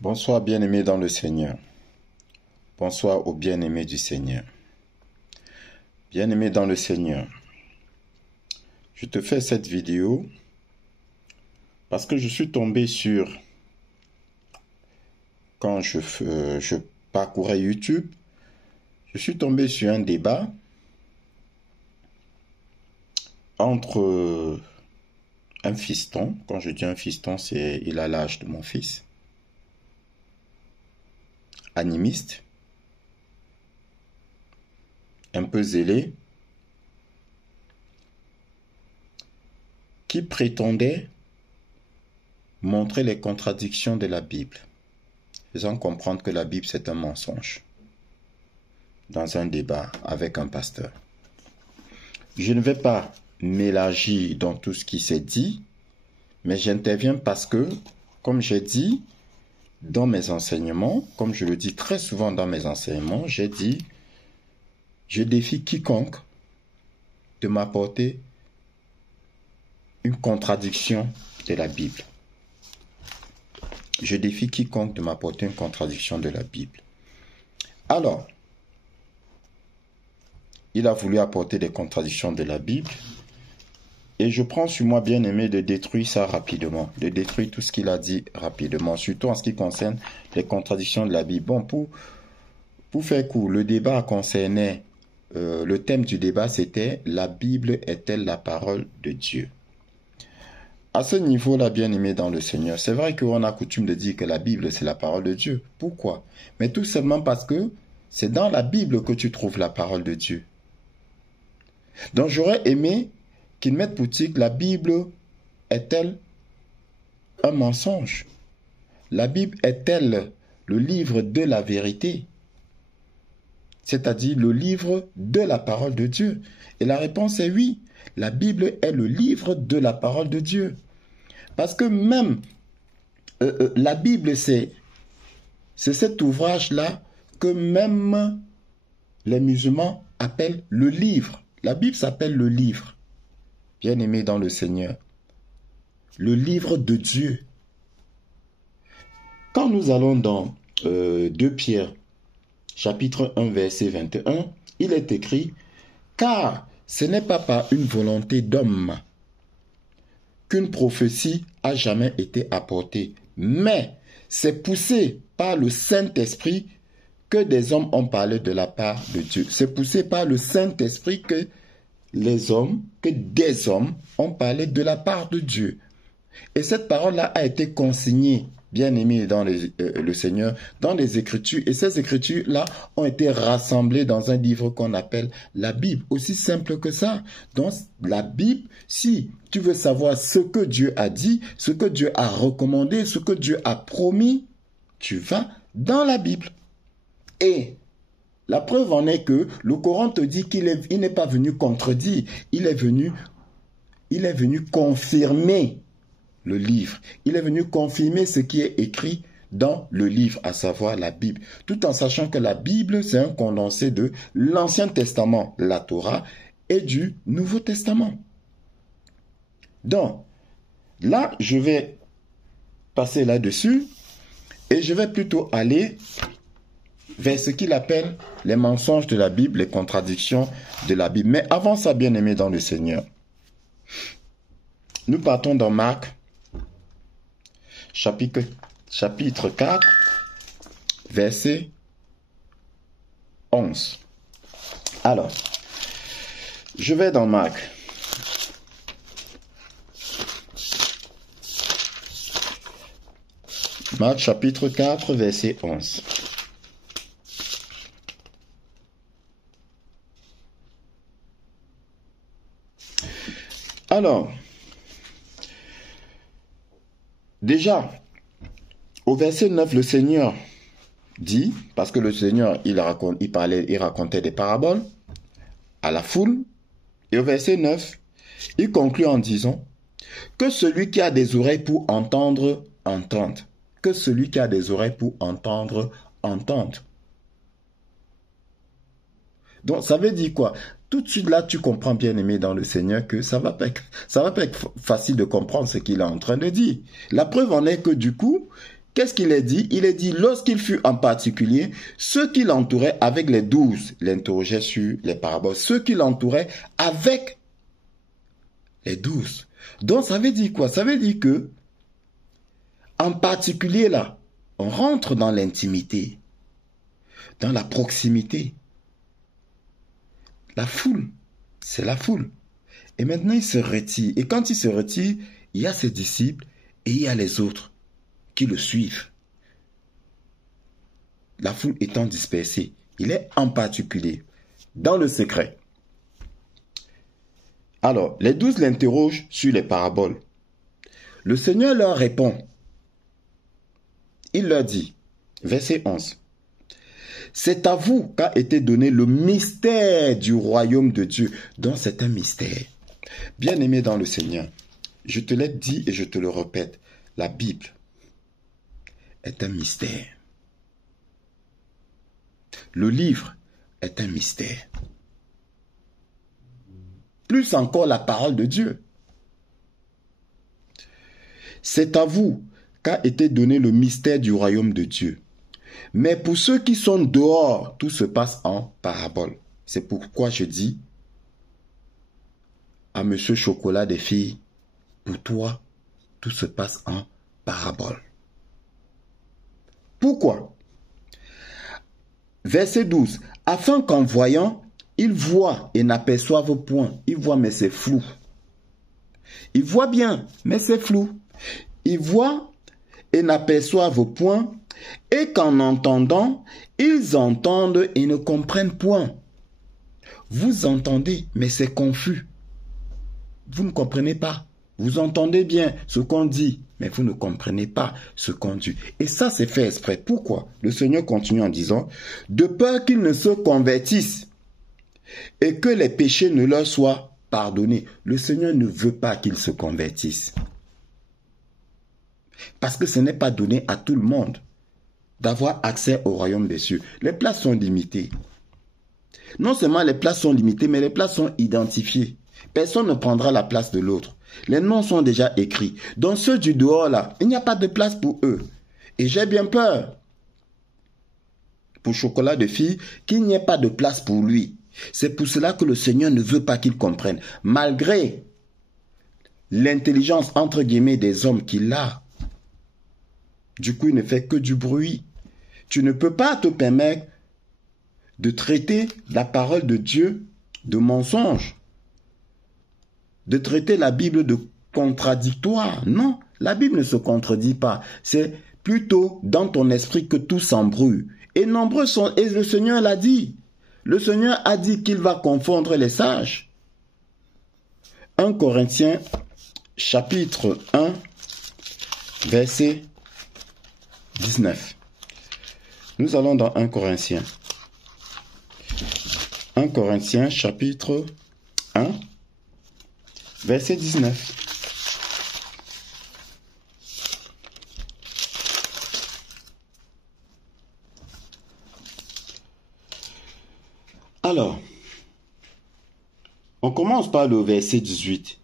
Bonsoir bien-aimés dans le Seigneur. Bonsoir aux bien-aimés du Seigneur. Bien-aimés dans le Seigneur, je te fais cette vidéo parce que je suis tombé sur, quand je parcourais YouTube, je suis tombé sur un débat entre un fiston. Quand je dis un fiston, il a l'âge de mon fils, animiste, un peu zélé, qui prétendait montrer les contradictions de la Bible, faisant comprendre que la Bible c'est un mensonge, dans un débat avec un pasteur. Je ne vais pas m'élargir dans tout ce qui s'est dit, mais j'interviens parce que, comme j'ai dit dans mes enseignements, comme je le dis très souvent dans mes enseignements, j'ai dit, je défie quiconque de m'apporter une contradiction de la Bible. Je défie quiconque de m'apporter une contradiction de la Bible. Alors, il a voulu apporter des contradictions de la Bible et je prends sur moi, bien-aimé, de détruire ça rapidement, de détruire tout ce qu'il a dit rapidement, surtout en ce qui concerne les contradictions de la Bible. Bon, pour faire court, le débat concernait, le thème du débat c'était « La Bible est-elle la parole de Dieu ?» À ce niveau-là, bien-aimé dans le Seigneur, c'est vrai qu'on a coutume de dire que la Bible, c'est la parole de Dieu. Pourquoi? Mais tout simplement parce que c'est dans la Bible que tu trouves la parole de Dieu. Donc j'aurais aimé qu'ils mettent pour titre, la Bible est-elle un mensonge? La Bible est-elle le livre de la vérité? C'est-à-dire le livre de la parole de Dieu. Et la réponse est oui. La Bible est le livre de la parole de Dieu. Parce que même la Bible, c'est cet ouvrage-là que même les musulmans appellent le livre. La Bible s'appelle le livre. Bien-aimé dans le Seigneur. Le livre de Dieu. Quand nous allons dans 2 Pierre, chapitre 1, verset 21, il est écrit « Car ce n'est pas par une volonté d'homme qu'une prophétie a jamais été apportée, mais c'est poussé par le Saint-Esprit que des hommes ont parlé de la part de Dieu. C'est poussé par le Saint-Esprit que des hommes ont parlé de la part de Dieu. Et cette parole-là a été consignée, bien-aimés dans le Seigneur, dans les Écritures. Et ces Écritures-là ont été rassemblées dans un livre qu'on appelle la Bible. Aussi simple que ça. Donc, la Bible, si tu veux savoir ce que Dieu a dit, ce que Dieu a recommandé, ce que Dieu a promis, tu vas dans la Bible. Et la preuve en est que le Coran te dit qu'il n'est pas venu contredire, il est venu confirmer le livre. Il est venu confirmer ce qui est écrit dans le livre, à savoir la Bible. Tout en sachant que la Bible, c'est un condensé de l'Ancien Testament, la Torah, et du Nouveau Testament. Donc, là, je vais passer là-dessus et je vais plutôt aller vers ce qu'il appelle les mensonges de la Bible, les contradictions de la Bible. Mais avant ça, bien-aimé dans le Seigneur, nous partons dans Marc, chapitre 4, verset 11. Alors, je vais dans Marc. Marc, chapitre 4, verset 11. Alors, déjà, au verset 9, le Seigneur dit, parce que le Seigneur, il racontait des paraboles à la foule, et au verset 9, il conclut en disant, que celui qui a des oreilles pour entendre, entende. Que celui qui a des oreilles pour entendre, entende. Donc, ça veut dire quoi? Tout de suite là, tu comprends, bien-aimé dans le Seigneur, que ça va pas être facile de comprendre ce qu'il est en train de dire. La preuve en est que du coup, qu'est-ce qu'il est dit? Il est dit, lorsqu'il fut en particulier, ceux qui l'entouraient avec les 12, il interrogeait sur les paraboles, ceux qui l'entouraient avec les 12. Donc ça veut dire quoi? Ça veut dire que, en particulier là, on rentre dans l'intimité, dans la proximité. La foule, c'est la foule. Et maintenant il se retire. Et quand il se retire, il y a ses disciples et il y a les autres qui le suivent. La foule étant dispersée, il est en particulier dans le secret. Alors, les 12 l'interrogent sur les paraboles. Le Seigneur leur répond. Il leur dit, verset 11, « C'est à vous qu'a été donné le mystère du royaume de Dieu. » Donc c'est un mystère. Bien-aimé dans le Seigneur, je te l'ai dit et je te le répète, la Bible est un mystère. Le livre est un mystère. Plus encore la parole de Dieu. C'est à vous qu'a été donné le mystère du royaume de Dieu. Mais pour ceux qui sont dehors, tout se passe en parabole. C'est pourquoi je dis à Monsieur Chocolat des filles, pour toi, tout se passe en parabole. Pourquoi? Verset 12. Afin qu'en voyant, ils voient et n'aperçoivent point. Ils voient, mais c'est flou. Ils voient bien, mais c'est flou. Ils voient et n'aperçoivent point. Et qu'en entendant, ils entendent et ne comprennent point. Vous entendez, mais c'est confus. Vous ne comprenez pas. Vous entendez bien ce qu'on dit, mais vous ne comprenez pas ce qu'on dit. Et ça, c'est fait exprès. Pourquoi? Le Seigneur continue en disant, « De peur qu'ils ne se convertissent et que les péchés ne leur soient pardonnés. » Le Seigneur ne veut pas qu'ils se convertissent. Parce que ce n'est pas donné à tout le monde d'avoir accès au royaume des cieux. Les places sont limitées. Non seulement les places sont limitées, mais les places sont identifiées. Personne ne prendra la place de l'autre. Les noms sont déjà écrits. Donc ceux du dehors là, il n'y a pas de place pour eux. Et j'ai bien peur, pour Chocolat de fille, qu'il n'y ait pas de place pour lui. C'est pour cela que le Seigneur ne veut pas qu'il comprenne. Malgré l'intelligence entre guillemets des hommes qu'il a. Du coup, il ne fait que du bruit. Tu ne peux pas te permettre de traiter la parole de Dieu de mensonge. De traiter la Bible de contradictoire. Non, la Bible ne se contredit pas. C'est plutôt dans ton esprit que tout s'embrouille. Et nombreux sont, et le Seigneur l'a dit. Le Seigneur a dit qu'il va confondre les sages. 1 Corinthiens, chapitre 1, verset 19. Nous allons dans 1 Corinthiens. 1 Corinthiens, chapitre 1, verset 19. Alors, on commence par le verset 18.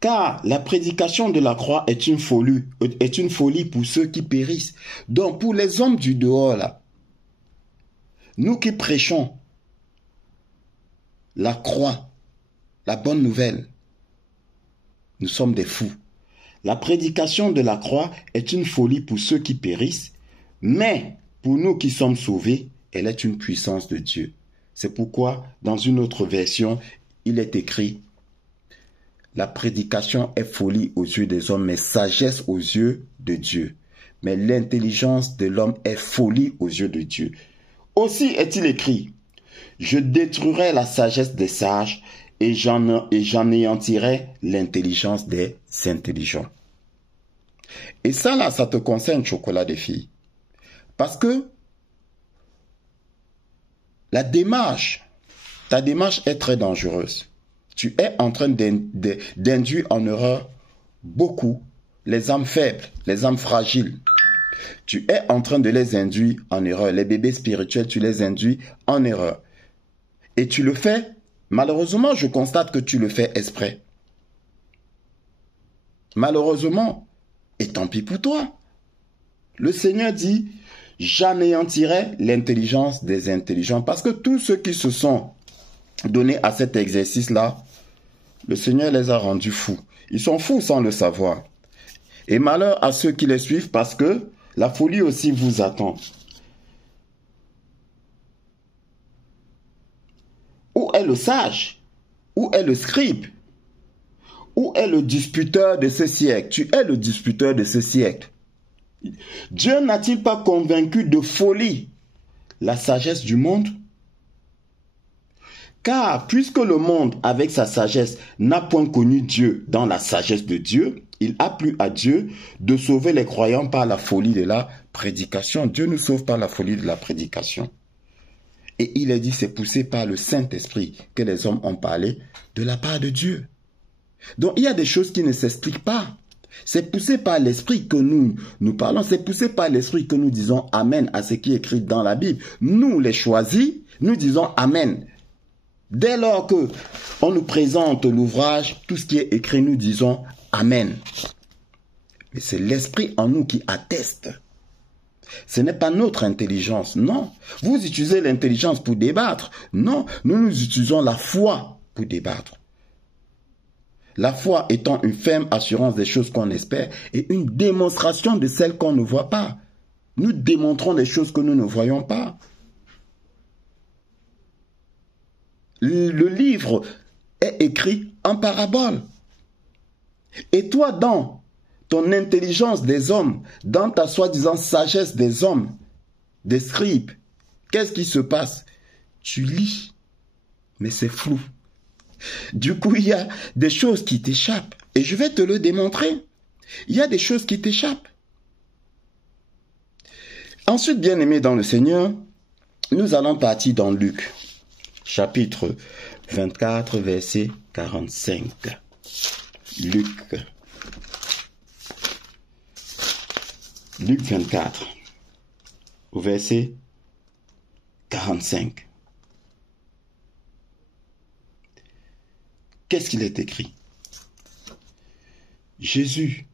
Car la prédication de la croix est une folie pour ceux qui périssent. Donc, pour les hommes du dehors, là, nous qui prêchons la croix, la bonne nouvelle, nous sommes des fous. La prédication de la croix est une folie pour ceux qui périssent, mais pour nous qui sommes sauvés, elle est une puissance de Dieu. C'est pourquoi, dans une autre version, il est écrit: la prédication est folie aux yeux des hommes, mais sagesse aux yeux de Dieu. Mais l'intelligence de l'homme est folie aux yeux de Dieu. Aussi est-il écrit: je détruirai la sagesse des sages et j'anéantirai l'intelligence des intelligents. Et ça là, ça te concerne, Chocolat des filles. Parce que ta démarche est très dangereuse. Tu es en train d'induire en erreur beaucoup les âmes faibles, les âmes fragiles. Tu es en train de les induire en erreur. Les bébés spirituels, tu les induis en erreur. Et tu le fais, malheureusement, je constate que tu le fais exprès. Malheureusement, et tant pis pour toi. Le Seigneur dit, j'anéantirai l'intelligence des intelligents. Parce que tous ceux qui se sont donnés à cet exercice-là, le Seigneur les a rendus fous. Ils sont fous sans le savoir. Et malheur à ceux qui les suivent parce que la folie aussi vous attend. Où est le sage? Où est le scribe? Où est le disputeur de ce siècle? Tu es le disputeur de ce siècle. Dieu n'a-t-il pas convaincu de folie la sagesse du monde? Car puisque le monde, avec sa sagesse, n'a point connu Dieu dans la sagesse de Dieu, il a plu à Dieu de sauver les croyants par la folie de la prédication. Dieu nous sauve par la folie de la prédication. Et il est dit, c'est poussé par le Saint-Esprit que les hommes ont parlé de la part de Dieu. Donc il y a des choses qui ne s'expliquent pas. C'est poussé par l'Esprit que nous parlons. C'est poussé par l'Esprit que nous disons Amen à ce qui est écrit dans la Bible. Nous, les choisis, nous disons Amen. Dès lors que on nous présente l'ouvrage, tout ce qui est écrit, nous disons Amen. Mais c'est l'Esprit en nous qui atteste. Ce n'est pas notre intelligence, non. Vous utilisez l'intelligence pour débattre. Non, nous utilisons la foi pour débattre. La foi étant une ferme assurance des choses qu'on espère et une démonstration de celles qu'on ne voit pas. Nous démontrons des choses que nous ne voyons pas. Le livre est écrit en parabole. Et toi, dans ton intelligence des hommes, dans ta soi-disant sagesse des hommes, des scribes, qu'est-ce qui se passe? Tu lis, mais c'est flou. Du coup, il y a des choses qui t'échappent. Et je vais te le démontrer. Il y a des choses qui t'échappent. Ensuite, bien-aimés dans le Seigneur, nous allons partir dans Luc, chapitre 24, verset 45. Luc 24, verset 45. Qu'est-ce qu'il est écrit? Jésus,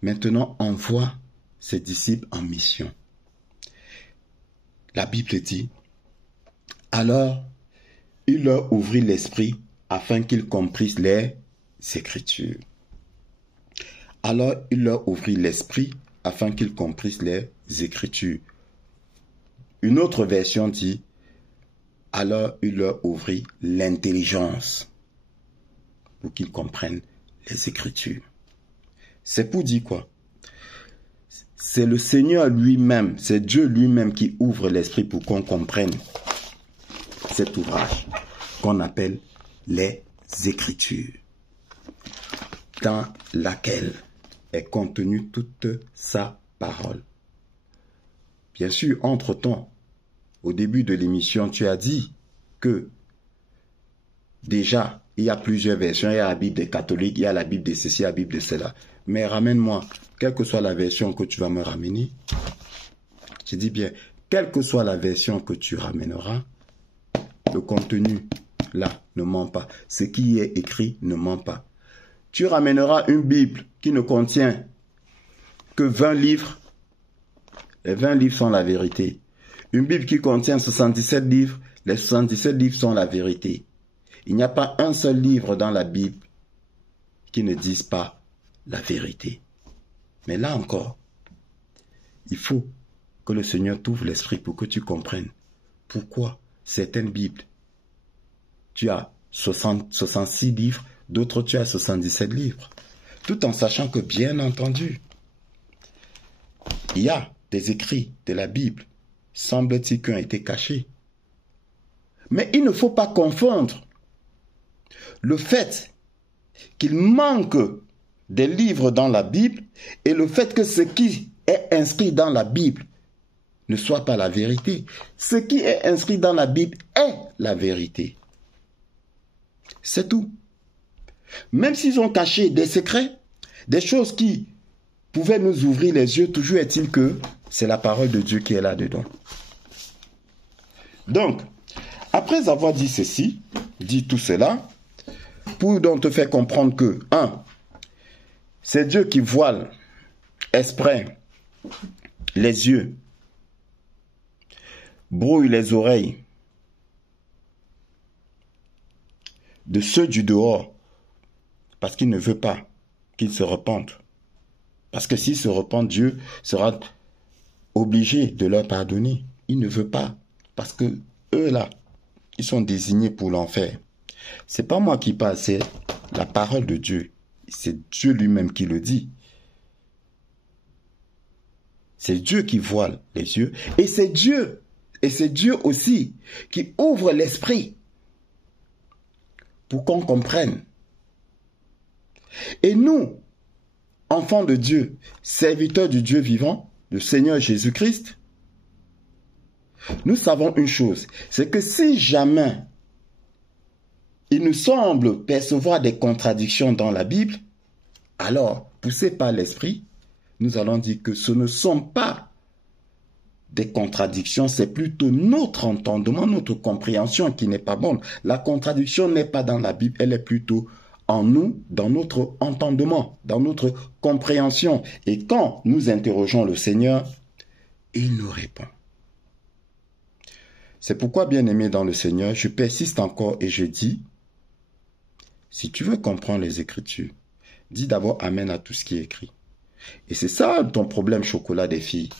maintenant, envoie ses disciples en mission. La Bible dit, alors, il leur ouvrit l'esprit afin qu'ils comprissent les Écritures. Alors, il leur ouvrit l'esprit afin qu'ils comprissent les Écritures. Une autre version dit, alors il leur ouvrit l'intelligence pour qu'ils comprennent les Écritures. C'est pour dire quoi? C'est le Seigneur lui-même, c'est Dieu lui-même qui ouvre l'esprit pour qu'on comprenne cet ouvrage qu'on appelle les Écritures, dans laquelle est contenue toute sa parole. Bien sûr, entre-temps, au début de l'émission, tu as dit que déjà, il y a plusieurs versions. Il y a la Bible des catholiques, il y a la Bible de ceci, la Bible de cela. Mais ramène-moi, quelle que soit la version que tu vas me ramener, je dis bien, quelle que soit la version que tu ramèneras, le contenu, là, ne ment pas. Ce qui est écrit ne ment pas. Tu ramèneras une Bible qui ne contient que 20 livres. Les 20 livres sont la vérité. Une Bible qui contient 77 livres, les 77 livres sont la vérité. Il n'y a pas un seul livre dans la Bible qui ne dise pas la vérité. Mais là encore, il faut que le Seigneur t'ouvre l'esprit pour que tu comprennes pourquoi certaines Bibles, tu as 66 livres, d'autres tu as 77 livres. Tout en sachant que, bien entendu, il y a des écrits de la Bible, semble-t-il, qui ont été cachés. Mais il ne faut pas confondre le fait qu'il manque des livres dans la Bible et le fait que ce qui est inscrit dans la Bible ne soit pas la vérité. Ce qui est inscrit dans la Bible est la vérité. C'est tout. Même s'ils ont caché des secrets, des choses qui pouvaient nous ouvrir les yeux, toujours est-il que c'est la parole de Dieu qui est là-dedans. Donc, après avoir dit ceci, dit tout cela, pour donc te faire comprendre que, 1, c'est Dieu qui voile esprit les yeux, brouille les oreilles de ceux du dehors, parce qu'il ne veut pas qu'ils se repentent. Parce que s'ils se repentent, Dieu sera obligé de leur pardonner. Il ne veut pas, parce que eux là, ils sont désignés pour l'enfer. C'est pas moi qui parle, c'est la parole de Dieu. C'est Dieu lui-même qui le dit. C'est Dieu qui voile les yeux. Et c'est Dieu aussi qui ouvre l'esprit pour qu'on comprenne. Et nous, enfants de Dieu, serviteurs du Dieu vivant, le Seigneur Jésus-Christ, nous savons une chose, c'est que si jamais il nous semble percevoir des contradictions dans la Bible, alors, poussés par l'Esprit, nous allons dire que ce ne sont pas des contradictions, c'est plutôt notre entendement, notre compréhension qui n'est pas bonne. La contradiction n'est pas dans la Bible, elle est plutôt en nous, dans notre entendement, dans notre compréhension. Et quand nous interrogeons le Seigneur, il nous répond. C'est pourquoi, bien-aimé dans le Seigneur, je persiste encore et je dis, si tu veux comprendre les Écritures, dis d'abord Amen à tout ce qui est écrit. Et c'est ça ton problème, chocolat des filles.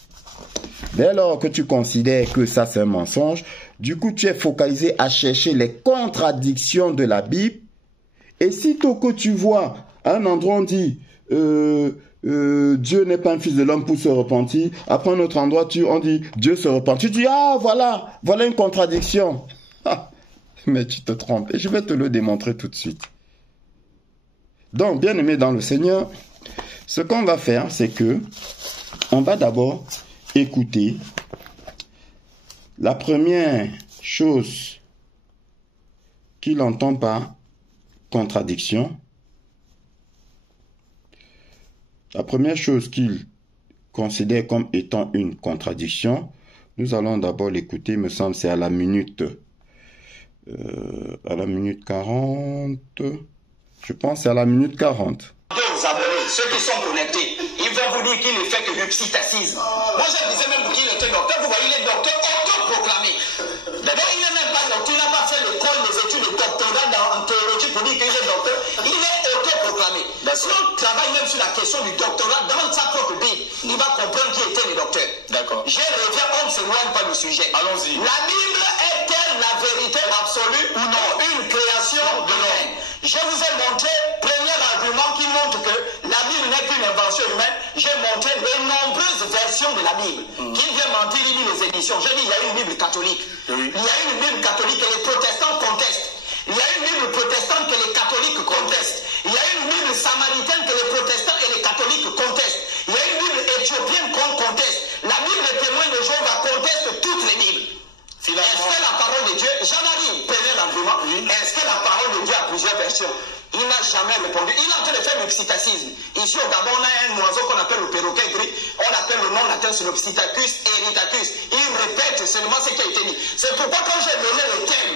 Dès lors que tu considères que ça c'est un mensonge, du coup tu es focalisé à chercher les contradictions de la Bible. Et sitôt que tu vois à un endroit on dit Dieu n'est pas un fils de l'homme pour se repentir, après un autre endroit on dit Dieu se repentit, tu dis ah voilà une contradiction. Mais tu te trompes et je vais te le démontrer tout de suite. Donc bien aimé dans le Seigneur, ce qu'on va faire c'est que on va d'abord écouter la première chose qu'il entend par contradiction. La première chose qu'il considère comme étant une contradiction, nous allons d'abord l'écouter, me semble, c'est à la minute 40. Je pense que c'est à la minute 40. Ceux qui sont connectés, ils vont vous dire qu'il ne fait que du psychasisme. Moi, je disais même qu'il était docteur. Vous voyez, il est docteur autoproclamé. D'abord, il n'est même pas docteur. Il n'a pas fait l'école, les études de doctorat en théologie pour dire qu'il est docteur. Il est autoproclamé. Si on travaille même sur la question du doctorat dans sa propre Bible, il va comprendre qui était le docteur. D'accord. Je reviens, on ne s'éloigne pas du sujet. Allons-y. La Bible est-elle la vérité absolue ou non? Une création de l'homme. Je vous ai montré, premier argument qui montre que la Bible n'est qu'une invention humaine. J'ai montré les nombreuses versions de la Bible. Qui vient mentir, il lit les éditions. J'ai dit, il y a une Bible catholique. Oui. Il y a une Bible catholique que les protestants contestent. Il y a une Bible protestante que les catholiques contestent. Il y a une Bible samaritaine que les protestants et les catholiques contestent. Il y a une Bible éthiopienne qu'on conteste. La Bible des témoins de Jéhovah conteste toutes les Bibles. Est-ce que la parole de Dieu, j'en arrive, premier argument, est-ce que la parole de Dieu a plusieurs versions? Il n'a jamais répondu. Il est en train de faire le psychasisme. Ici au Gabon, on a un oiseau qu'on appelle le perroquet gris. On appelle le nom latin sur le Psittacus eritacus. Il répète seulement ce qui a été dit. C'est pourquoi quand j'ai donné le thème,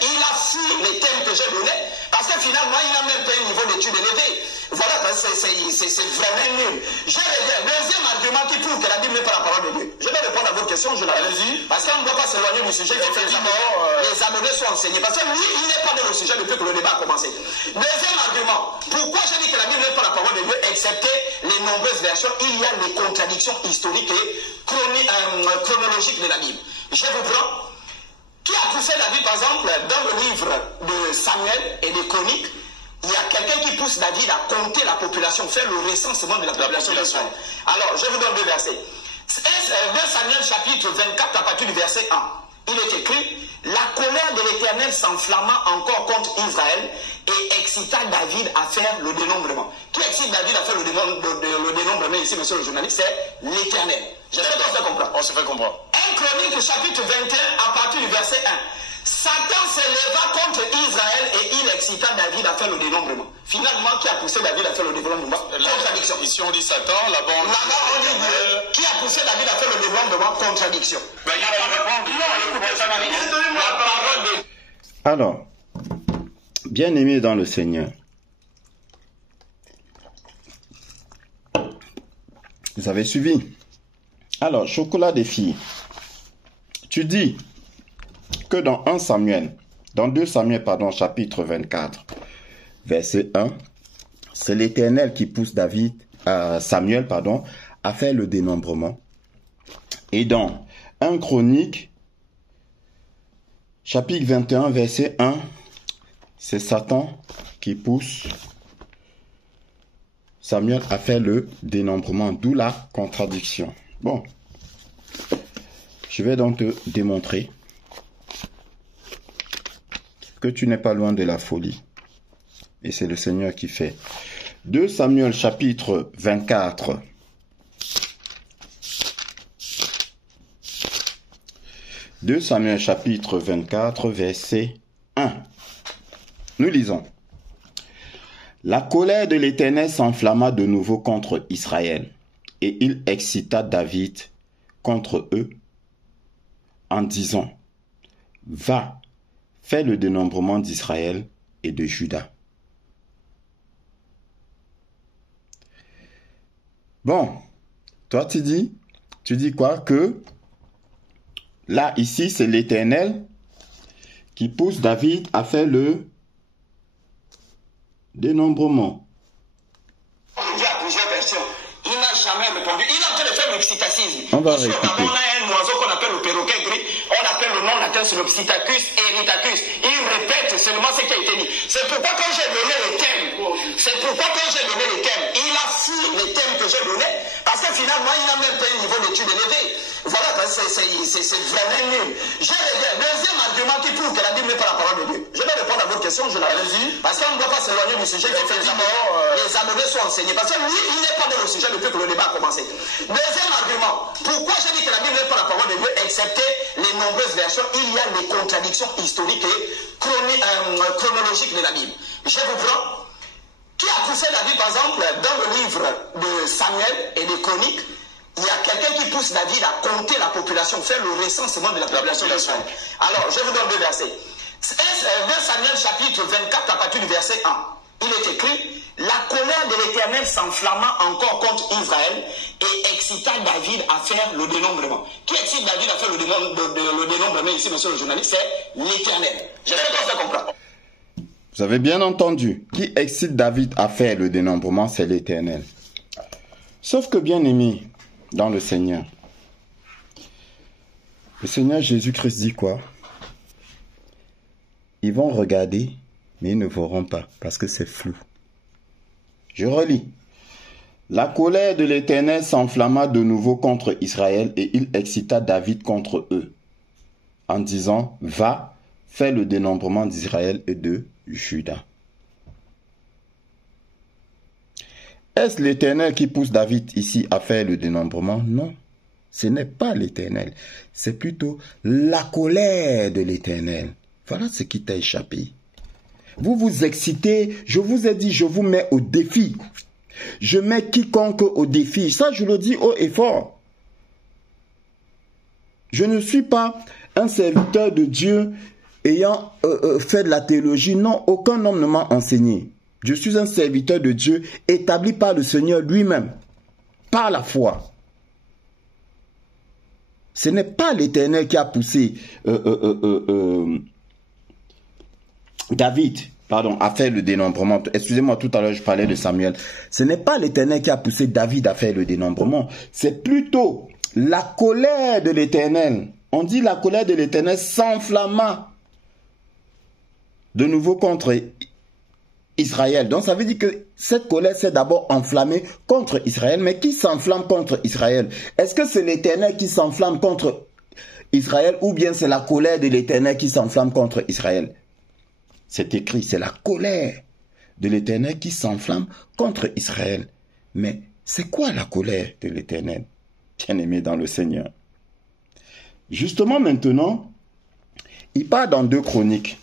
il a fui les thèmes que j'ai donnés, parce que finalement, il n'a même pas un niveau d'étude élevé. Voilà, c'est vraiment nul. Je reviens. Deuxième argument qui prouve que la Bible n'est pas la parole de Dieu. Je vais répondre à votre question, je l'allez-y. Parce qu'on ne doit pas s'éloigner du sujet. Les amenés sont enseignés. Parce que lui, il n'est pas dans le sujet depuis que le débat a commencé. Deuxième argument. Pourquoi j'ai dit que la Bible n'est pas la parole de Dieu, excepté les nombreuses versions, il y a des contradictions historiques et chronologiques de la Bible. Je vous prends. Qui a poussé la Bible, par exemple, dans le livre de Samuel et des Chroniques? Il y a quelqu'un qui pousse David à compter la population, faire le recensement de la population d'Israël. Alors, je vous donne deux versets. 2 Samuel chapitre 24 à partir du verset 1. Il est écrit, la colère de l'Éternel s'enflamma encore contre Israël et excita David à faire le dénombrement. Qui excite David à faire le dénombrement ici, monsieur le journaliste? C'est l'Éternel. J'espère qu'on se fait comprendre. On se fait comprendre. 1 Chronique chapitre 21 à partir du verset 1. Satan s'éleva contre Israël et il excita David à faire le dénombrement. Finalement, qui a poussé David à faire le dénombrement? Contradiction. Ici on dit Satan, là-bas on dit Dieu. Qui a poussé David à faire le dénombrement? Contradiction. Ben, il va répondre. La parole de... Alors, bien-aimé dans le Seigneur, Vous avez suivi? Alors, chocolat des filles. Tu dis que dans 2 Samuel, chapitre 24, verset 1, c'est l'Éternel qui pousse Samuel, à faire le dénombrement. Et dans 1 Chronique, chapitre 21, verset 1, c'est Satan qui pousse Samuel a fait le dénombrement, d'où la contradiction. Bon, je vais donc te démontrer que tu n'es pas loin de la folie. Et c'est le Seigneur qui fait. 2 Samuel chapitre 24. 2 Samuel chapitre 24, verset 1. Nous lisons. La colère de l'Éternel s'enflamma de nouveau contre Israël, et il excita David contre eux en disant, va, fais le dénombrement d'Israël et de Juda. Bon, toi tu dis quoi? Que là, ici, c'est l'Éternel qui pousse David à faire le dénombrement. Il y a plusieurs versions. Il n'a jamais répondu. Il est en train de faire le psittacisme. On va réécouter. On a un oiseau qu'on appelle le perroquet gris. On appelle le nom latin sur le Psittacus eritacus. Il répète seulement ce qui a été dit. C'est pourquoi quand j'ai donné les thèmes, il a fui les thèmes que j'ai donnés. Parce que finalement, il n'a même pas un niveau d'étude élevé. Voilà, c'est vraiment nul. Je reviens. Deuxième argument qui prouve que la Bible n'est pas la parole de Dieu. Je vais répondre à votre question, je la résume. Parce qu'on ne doit pas s'éloigner du sujet qui fait les amenés sont enseignés. Parce que lui, il n'est pas dans le sujet depuis que le débat a commencé. Deuxième argument. Pourquoi j'ai dit que la Bible n'est pas la parole de Dieu, excepté les nombreuses versions, il y a des contradictions historiques et chronologiques de la Bible. Je vous prends. Qui a poussé David, par exemple, dans le livre de Samuel et des Chroniques? Il y a quelqu'un qui pousse David à compter la population, faire le recensement de la population d'Israël. Alors, je vous donne 2 versets. 2 Samuel chapitre 24 à partir du verset 1. Il est écrit, la colère de l'Éternel s'enflamma encore contre Israël et excita David à faire le dénombrement. Qui excite David à faire le dénombrement ici, monsieur le journaliste? C'est l'Éternel. J'espère qu'on fait comprendre. Vous avez bien entendu. Qui excite David à faire le dénombrement, c'est l'Éternel. Sauf que, bien aimé, dans le Seigneur, le Seigneur Jésus-Christ dit quoi? Ils vont regarder, mais ils ne verront pas, parce que c'est flou. Je relis. La colère de l'Éternel s'enflamma de nouveau contre Israël, et il excita David contre eux, en disant, va, fais le dénombrement d'Israël et de Juda. Est-ce l'Éternel qui pousse David ici à faire le dénombrement? Non, ce n'est pas l'Éternel. C'est plutôt la colère de l'Éternel. Voilà ce qui t'a échappé. Vous vous excitez, je vous ai dit, je vous mets au défi. Je mets quiconque au défi. Ça, je le dis haut et fort. Je ne suis pas un serviteur de Dieu ayant fait de la théologie. Non, aucun homme ne m'a enseigné. Je suis un serviteur de Dieu établi par le Seigneur lui-même, par la foi. Ce n'est pas l'Éternel qui a poussé David, à faire le dénombrement. Excusez-moi, tout à l'heure je parlais de Samuel. Ce n'est pas l'Éternel qui a poussé David à faire le dénombrement. C'est plutôt la colère de l'Éternel. On dit la colère de l'Éternel s'enflamma de nouveau contre Israël. Donc ça veut dire que cette colère s'est d'abord enflammée contre Israël. Mais qui s'enflamme contre Israël? Est-ce que c'est l'Éternel qui s'enflamme contre Israël ou bien c'est la colère de l'Éternel qui s'enflamme contre Israël? C'est écrit, c'est la colère de l'Éternel qui s'enflamme contre Israël. Mais c'est quoi la colère de l'Éternel, bien-aimé dans le Seigneur? Justement maintenant, il part dans 2 Chroniques.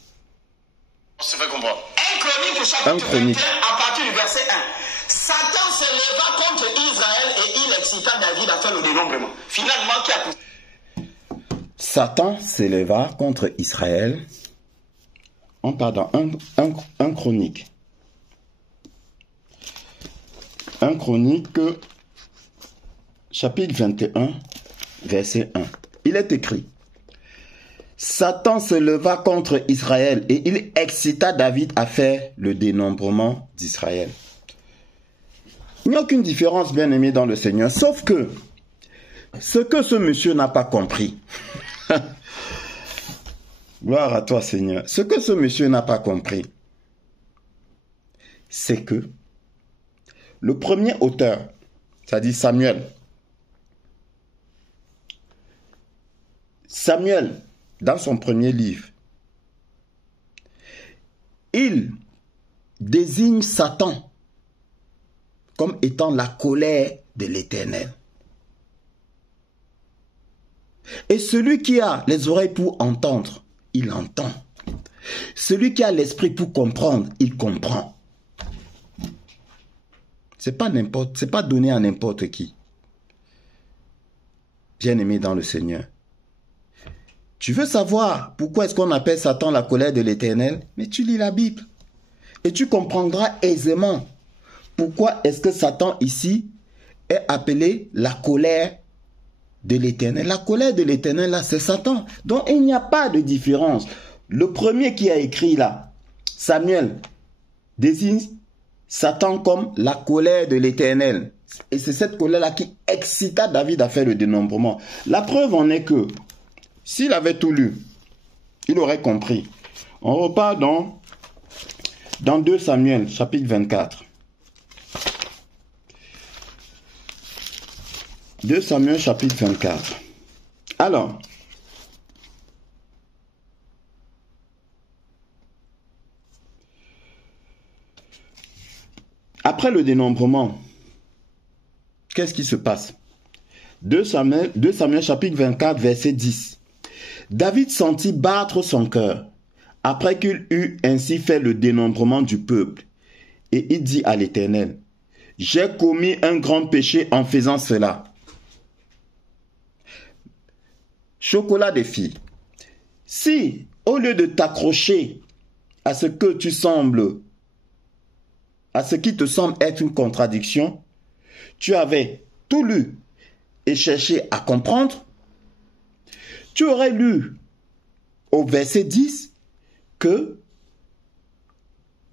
Ça fait comprendre. 1 Chronique, chapitre 21, à partir du verset 1. Satan se leva contre Israël et il excita David à faire le dénombrement. Finalement, qui a poussé? Satan s'éleva contre Israël. On part dans 1 Chronique. 1 Chronique, chapitre 21, verset 1. Il est écrit: Satan se leva contre Israël et il excita David à faire le dénombrement d'Israël. Il n'y a aucune différence, bien aimé dans le Seigneur, sauf que ce que ce monsieur n'a pas compris, gloire à toi Seigneur, ce que ce monsieur n'a pas compris, c'est que le premier auteur, c'est-à-dire Samuel, dans son premier livre, il désigne Satan comme étant la colère de l'Éternel. Et celui qui a les oreilles pour entendre, il entend. Celui qui a l'esprit pour comprendre, il comprend. C'est pas donné à n'importe qui. Bien-aimé dans le Seigneur. Tu veux savoir pourquoi est-ce qu'on appelle Satan la colère de l'Éternel? Mais tu lis la Bible. Et tu comprendras aisément pourquoi est-ce que Satan ici est appelé la colère de l'Éternel. La colère de l'Éternel là, c'est Satan. Donc il n'y a pas de différence. Le premier qui a écrit là, Samuel, désigne Satan comme la colère de l'Éternel. Et c'est cette colère-là qui excita David à faire le dénombrement. La preuve en est que, s'il avait tout lu, il aurait compris. On repart dans 2 Samuel, chapitre 24. 2 Samuel, chapitre 24. Alors, après le dénombrement, qu'est-ce qui se passe? 2 Samuel, chapitre 24, verset 10. David sentit battre son cœur, après qu'il eut ainsi fait le dénombrement du peuple. Et il dit à l'Éternel: j'ai commis un grand péché en faisant cela. Chocolat des filles, si au lieu de t'accrocher à ce que tu sembles, à ce qui te semble être une contradiction, tu avais tout lu et cherché à comprendre, tu aurais lu au verset 10 que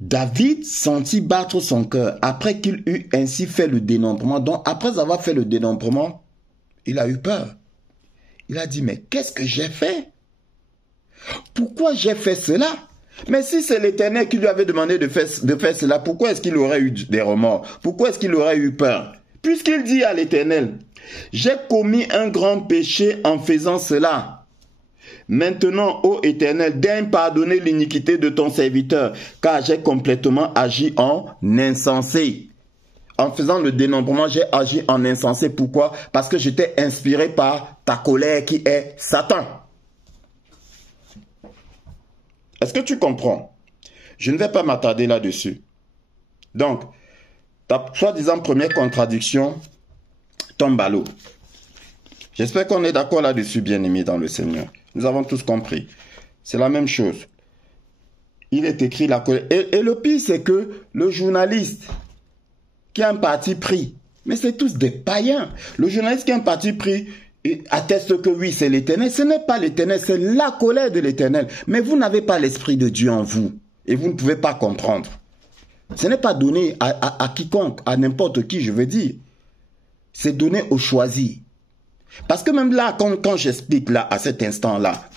David sentit battre son cœur après qu'il eut ainsi fait le dénombrement. Donc après avoir fait le dénombrement, il a eu peur. Il a dit, mais qu'est-ce que j'ai fait? Pourquoi j'ai fait cela? Mais si c'est l'Éternel qui lui avait demandé de faire cela, pourquoi est-ce qu'il aurait eu des remords? Pourquoi est-ce qu'il aurait eu peur? Puisqu'il dit à l'Éternel: j'ai commis un grand péché en faisant cela. Maintenant, ô Éternel, daigne pardonner l'iniquité de ton serviteur, car j'ai complètement agi en insensé. En faisant le dénombrement, j'ai agi en insensé. Pourquoi? Parce que j'étais inspiré par ta colère qui est Satan. Est-ce que tu comprends? Je ne vais pas m'attarder là-dessus. Donc, ta soi-disant première contradiction tombe à l'eau. J'espère qu'on est d'accord là-dessus, bien-aimés dans le Seigneur. Nous avons tous compris. C'est la même chose. Il est écrit la colère. Et le pire, c'est que le journaliste qui a un parti pris, mais c'est tous des païens. Le journaliste qui a un parti pris atteste que oui, c'est l'Éternel. Ce n'est pas l'Éternel, c'est la colère de l'Éternel. Mais vous n'avez pas l'Esprit de Dieu en vous. Et vous ne pouvez pas comprendre. Ce n'est pas donné à quiconque, à n'importe qui, je veux dire. C'est donné aux choisis. Parce que même là, quand j'explique là, à cet instant-là,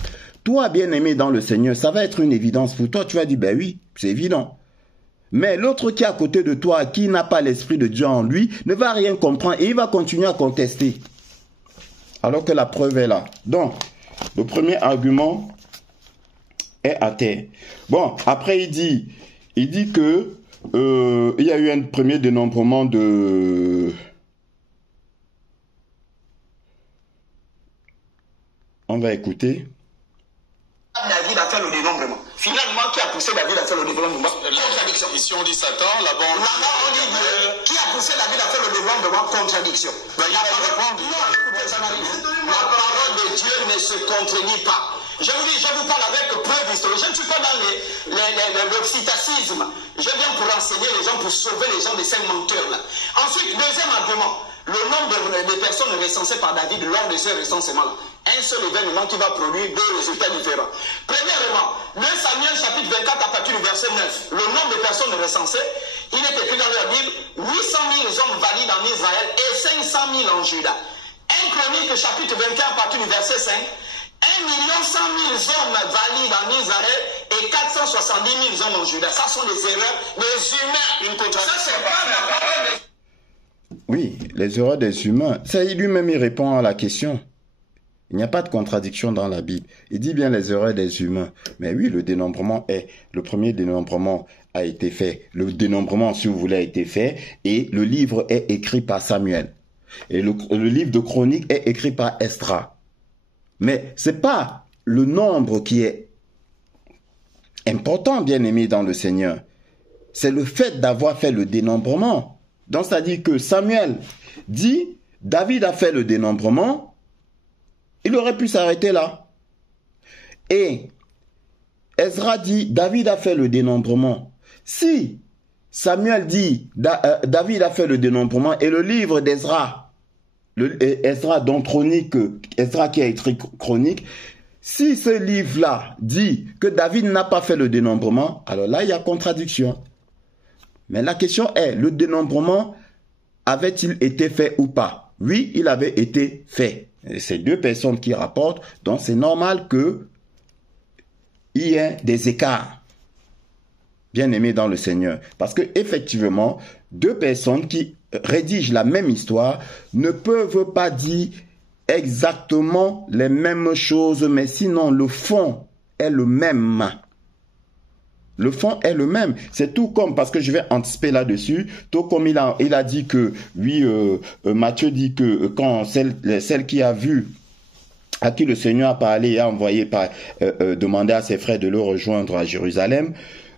toi, bien-aimé dans le Seigneur, ça va être une évidence pour toi. Tu vas dire, ben oui, c'est évident. Mais l'autre qui est à côté de toi, qui n'a pas l'Esprit de Dieu en lui, ne va rien comprendre et il va continuer à contester. Alors que la preuve est là. Donc, le premier argument est à terre. Bon, après il dit que il y a eu un premier dénombrement de... On va écouter. David a fait le dénombrement. Finalement, qui a poussé David à faire le dénombrement? Contradiction. Ici on dit Satan, là-bas on dit... Là-bas on dit Dieu. Qui a poussé David à faire le dénombrement? Contradiction. Ben, il va répondre. Non, écoutez, ça m'arrive. La parole de Dieu ne se contredit pas. Je vous dis, je vous parle avec preuve historique. Je ne suis pas dans l'oxytacisme. Je viens pour enseigner les gens, pour sauver les gens de ces menteurs-là. Ensuite, deuxième argument. le nombre de personnes recensées par David lors de ce recensement, un seul événement qui va produire deux résultats différents. Premièrement, 2 Samuel chapitre 24 à partir du verset 9, le nombre de personnes recensées, il est écrit dans la Bible, 800 000 hommes valides en Israël et 500 000 en Juda. 1 Chronique chapitre 21 à partir du verset 5, 1 100 000 hommes valides en Israël et 470 000 hommes en Juda. Ça sont des erreurs des humains. Une contradiction. Ça, c'est pas la parole de... Oui, les erreurs des humains. Ça, lui-même, il répond à la question. Il n'y a pas de contradiction dans la Bible. Il dit bien les erreurs des humains. Mais oui, le dénombrement le premier dénombrement a été fait. Le dénombrement, si vous voulez, a été fait. Et le livre est écrit par Samuel. Et le livre de Chronique est écrit par Esdra. Mais c'est pas le nombre qui est important, bien aimé dans le Seigneur. C'est le fait d'avoir fait le dénombrement. Donc, ça dit que Samuel dit, David a fait le dénombrement, il aurait pu s'arrêter là. Et Ezra dit, David a fait le dénombrement. Si Samuel dit, David a fait le dénombrement, et le livre d'Ezra, Ezra dont Chronique, Ezra qui a écrit Chronique, si ce livre-là dit que David n'a pas fait le dénombrement, alors là, il y a contradiction. Mais la question est, le dénombrement avait-il été fait ou pas? Oui, il avait été fait. C'est 2 personnes qui rapportent, donc c'est normal qu'il y ait des écarts. Bien aimé dans le Seigneur. Parce que effectivement, 2 personnes qui rédigent la même histoire ne peuvent pas dire exactement les mêmes choses, mais sinon le fond est le même. Le fond est le même. C'est tout comme, parce que je vais anticiper là-dessus, tout comme il a dit que, oui, Matthieu dit que quand celle qui a vu, à qui le Seigneur a parlé et a envoyé demander à ses frères de le rejoindre à Jérusalem,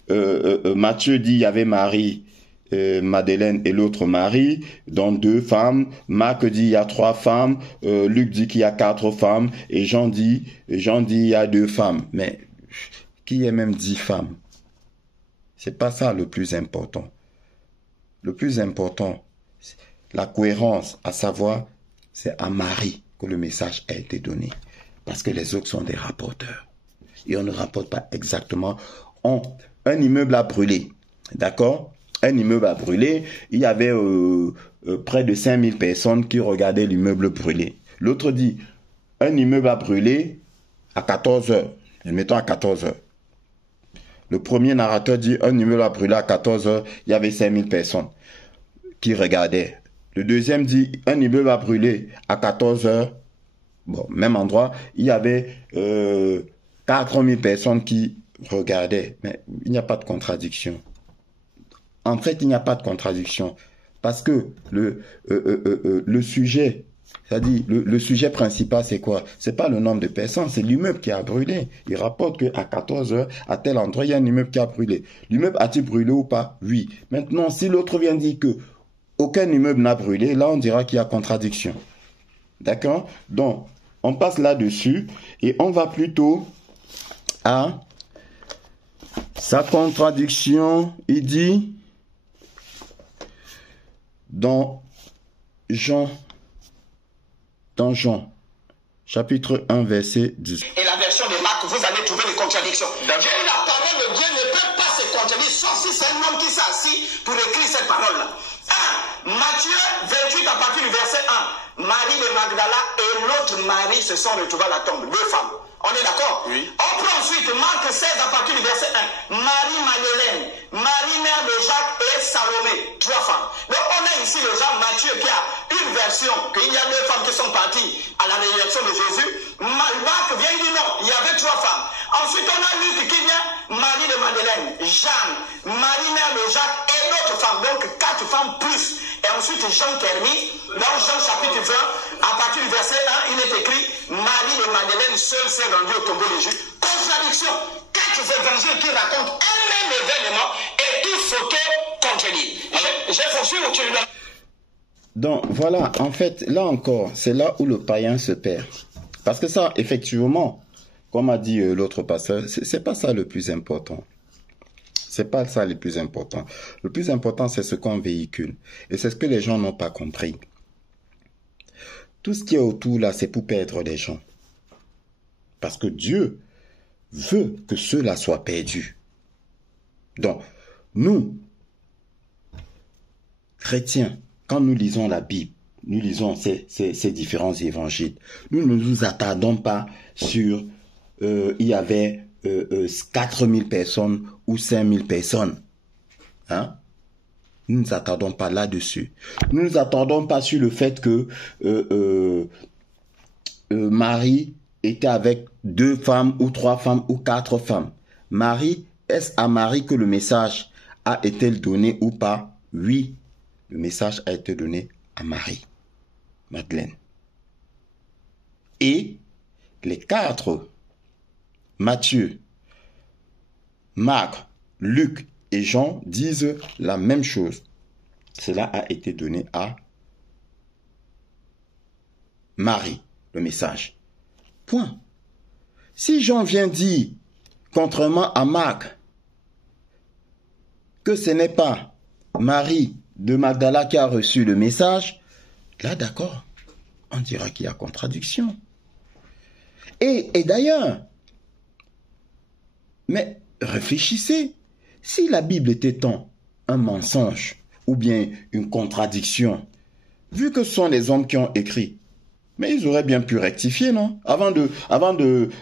Matthieu dit il y avait Marie, Madeleine et l'autre Marie, dont 2 femmes. Marc dit il y a 3 femmes. Luc dit qu'il y a 4 femmes. Et Jean dit il y a 2 femmes. Mais qui est même 10 femmes? C'est pas ça le plus important. Le plus important, la cohérence, à savoir, c'est à Marie que le message a été donné. Parce que les autres sont des rapporteurs. Et on ne rapporte pas exactement. Un immeuble a brûlé. D'accord? Un immeuble a brûlé. Il y avait près de 5000 personnes qui regardaient l'immeuble brûler. L'autre dit, un immeuble a brûlé à 14 heures. Mettons à 14 heures. Le premier narrateur dit, un immeuble a brûlé à 14 heures, il y avait 5000 personnes qui regardaient. Le deuxième dit, un immeuble a brûlé à 14 heures, bon, même endroit, il y avait 4000 personnes qui regardaient. Mais il n'y a pas de contradiction. En fait, il n'y a pas de contradiction. Parce que le sujet, c'est-à-dire le sujet principal, c'est quoi? C'est pas le nombre de personnes, c'est l'immeuble qui a brûlé. Il rapporte qu'à 14 heures, à tel endroit, il y a un immeuble qui a brûlé. L'immeuble a-t-il brûlé ou pas? Oui. Maintenant, si l'autre vient dire que aucun immeuble n'a brûlé, là, on dira qu'il y a contradiction. D'accord? Donc, on passe là-dessus et on va plutôt à sa contradiction. Il dit dans Jean, chapitre 1, verset 10. Et la version de Marc, vous allez trouver les contradictions. Et la parole de Dieu ne peut pas se contredire, sauf si c'est un homme qui s'est assis pour écrire cette parole-là. Matthieu 28 à partir du verset 1. Marie de Magdala et l'autre Marie se sont retrouvés à la tombe. 2 femmes. On est d'accord? Oui. On prend ensuite Marc 16 à partir du verset 1. Marie Madeleine, Marie mère de Jacques et Salomé. 3 femmes. Donc on a ici le Jean Matthieu qui a une version, qu'il y a 2 femmes qui sont parties à la résurrection de Jésus. Marc vient dire non, il y avait 3 femmes. Ensuite on a Luc qui vient, Marie de Madeleine, Jeanne, Marie mère de Jacques et l'autre femme. Donc 4 femmes plus. Et ensuite Jean termine, dans Jean chapitre 20, à partir du verset 1, il est écrit, Marie de Madeleine seule s'est rendue au tombeau de Jésus. Contradiction. 4 évangiles qui racontent un même événement et tout ce que contredit. J'ai poursuivi ou tu le donnes? Donc voilà, en fait, là encore, c'est là où le païen se perd. Parce que ça, effectivement, comme a dit l'autre pasteur, c'est pas ça le plus important. C'est pas ça le plus important. Le plus important, c'est ce qu'on véhicule. Et c'est ce que les gens n'ont pas compris. Tout ce qui est autour là, c'est pour perdre des gens. Parce que Dieu veut que ceux-là soient perdus. Donc, nous, chrétiens, quand nous lisons la Bible, nous lisons ces différents évangiles, nous ne nous attardons pas sur il y avait 4000 personnes ou 5000 personnes. Hein? Nous ne nous attardons pas là-dessus. Nous ne nous attardons pas sur le fait que Marie était avec 2 femmes ou 3 femmes ou 4 femmes. Marie, est-ce à Marie que le message a été donné ou pas? Oui, le message a été donné à Marie, Madeleine. Et les 4, Matthieu, Marc, Luc et Jean disent la même chose. Cela a été donné à Marie, le message. Point. Si Jean vient dire, contrairement à Marc, que ce n'est pas Marie de Magdala qui a reçu le message, là d'accord, on dira qu'il y a contradiction. Et d'ailleurs, mais réfléchissez, si la Bible était tant un mensonge ou bien une contradiction, vu que ce sont les hommes qui ont écrit, mais ils auraient bien pu rectifier, non? Avant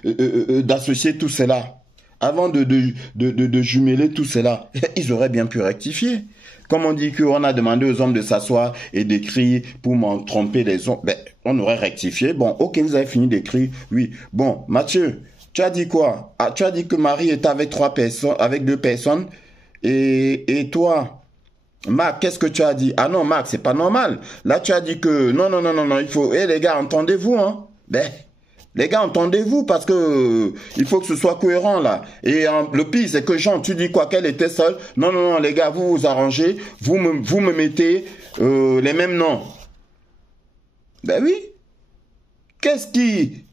d'associer tout cela, avant de jumeler tout cela, ils auraient bien pu rectifier. Comme on dit qu'on a demandé aux hommes de s'asseoir et d'écrire pour m'en tromper les hommes, ben, on aurait rectifié. Bon, ok, vous avez fini d'écrire, oui. Bon, Matthieu, tu as dit quoi? Ah, tu as dit que Marie était avec 2 personnes. Et toi, Marc, qu'est-ce que tu as dit? Ah non, Marc, c'est pas normal. Là, tu as dit que non, il faut... Eh les gars, entendez-vous, hein? Ben, les gars, entendez-vous parce que il faut que ce soit cohérent, là. Et le pire, c'est que Jean, tu dis quoi? Qu'elle était seule? Non, les gars, vous vous arrangez. Vous me mettez les mêmes noms. Ben oui. Qu'est-ce qui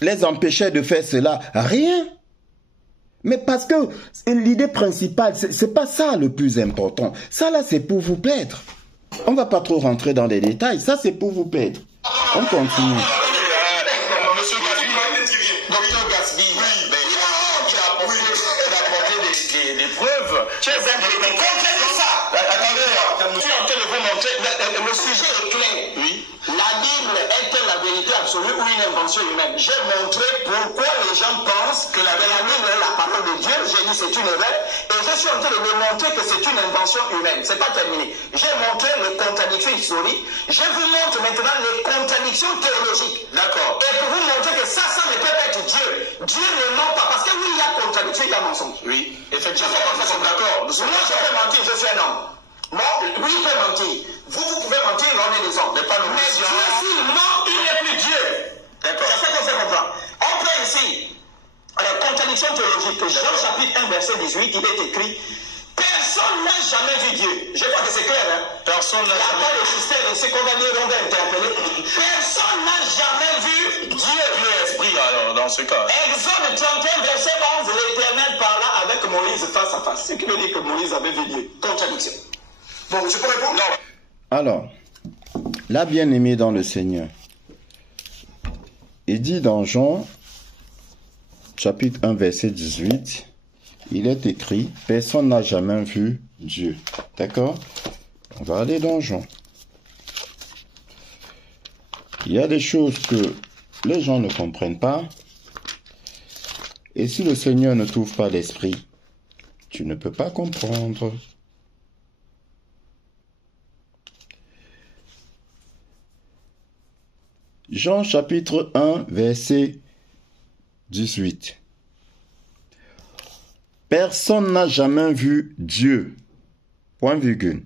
les empêchait de faire cela? Rien. Mais parce que l'idée principale, c'est pas ça le plus important. Ça là, c'est pour vous perdre. On va pas trop rentrer dans les détails. Ça, c'est pour vous perdre. On continue. Monsieur Gasby, docteur Gasby, il a apporté des preuves. Contre ça. Attendez, je suis en train de vous montrer. Le sujet est clair. Oui. La Bible est-elle la vérité absolue ou une invention humaine? J'ai montré pourquoi les gens pensent que la Bible est la parole de Dieu. J'ai dit c'est une erreur. Et je suis en train de démontrer que c'est une invention humaine. C'est pas terminé. J'ai montré les contradictions historiques. Je vous montre maintenant les contradictions théologiques. D'accord. Et pour vous montrer que ça ne peut pas être Dieu. Dieu ne ment pas. Parce que oui, il y a contradiction, il y a mensonge. Oui, effectivement, nous sommes d'accord. Moi, je peux mentir, je suis un homme. Moi, lui, il peut mentir. Vous pouvez mentir, on est des hommes. Mais pas nous. Mais Dieu, s'il ment, il n'est plus Dieu. D'accord. C'est ça qu'on fait comprendre. On prend ici la contradiction théologique. Jean chapitre 1, verset 18, il est écrit personne n'a jamais vu Dieu. Je crois que c'est clair, hein? Personne n'a jamais vu. Et ce qu'on va dire, on va interpeller. Personne n'a jamais vu Dieu. Dieu est esprit, alors, dans ce cas. Exode 31, verset 11, l'Éternel parla avec Moïse face à face. Ce qui veut dire que Moïse avait vu Dieu. Contradiction. Bon, je peux répondre? Non. Alors, la bien-aimée dans le Seigneur, il dit dans Jean, chapitre 1, verset 18, il est écrit, personne n'a jamais vu Dieu. D'accord? On va aller dans Jean. Il y a des choses que les gens ne comprennent pas. Et si le Seigneur ne t'ouvre pas l'esprit, tu ne peux pas comprendre. Jean chapitre 1, verset 18. Personne n'a jamais vu Dieu. Point virgule.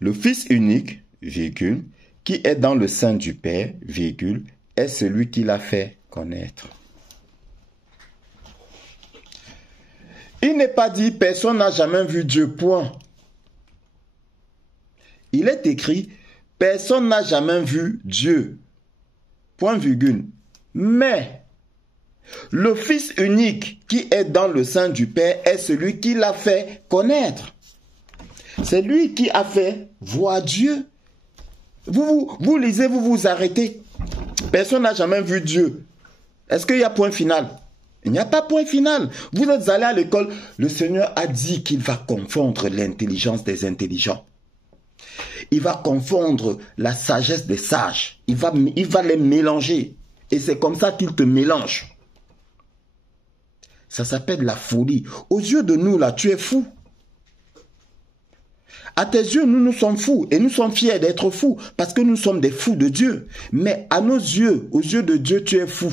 Le Fils unique, virgule, qui est dans le sein du Père, virgule, est celui qui l'a fait connaître. Il n'est pas dit personne n'a jamais vu Dieu, point. Il est écrit personne n'a jamais vu Dieu, point virgule. Mais le Fils unique qui est dans le sein du Père est celui qui l'a fait connaître. C'est lui qui a fait voir Dieu. Vous lisez, vous vous arrêtez. Personne n'a jamais vu Dieu. Est-ce qu'il y a point final? Il n'y a pas point final. Vous êtes allé à l'école. Le Seigneur a dit qu'il va confondre l'intelligence des intelligents. Il va confondre la sagesse des sages. Il va les mélanger. Et c'est comme ça qu'il te mélange. Ça s'appelle la folie. Aux yeux de nous, là, tu es fou. À tes yeux, nous sommes fous. Et nous sommes fiers d'être fous. Parce que nous sommes des fous de Dieu. Mais à nos yeux, aux yeux de Dieu, tu es fou.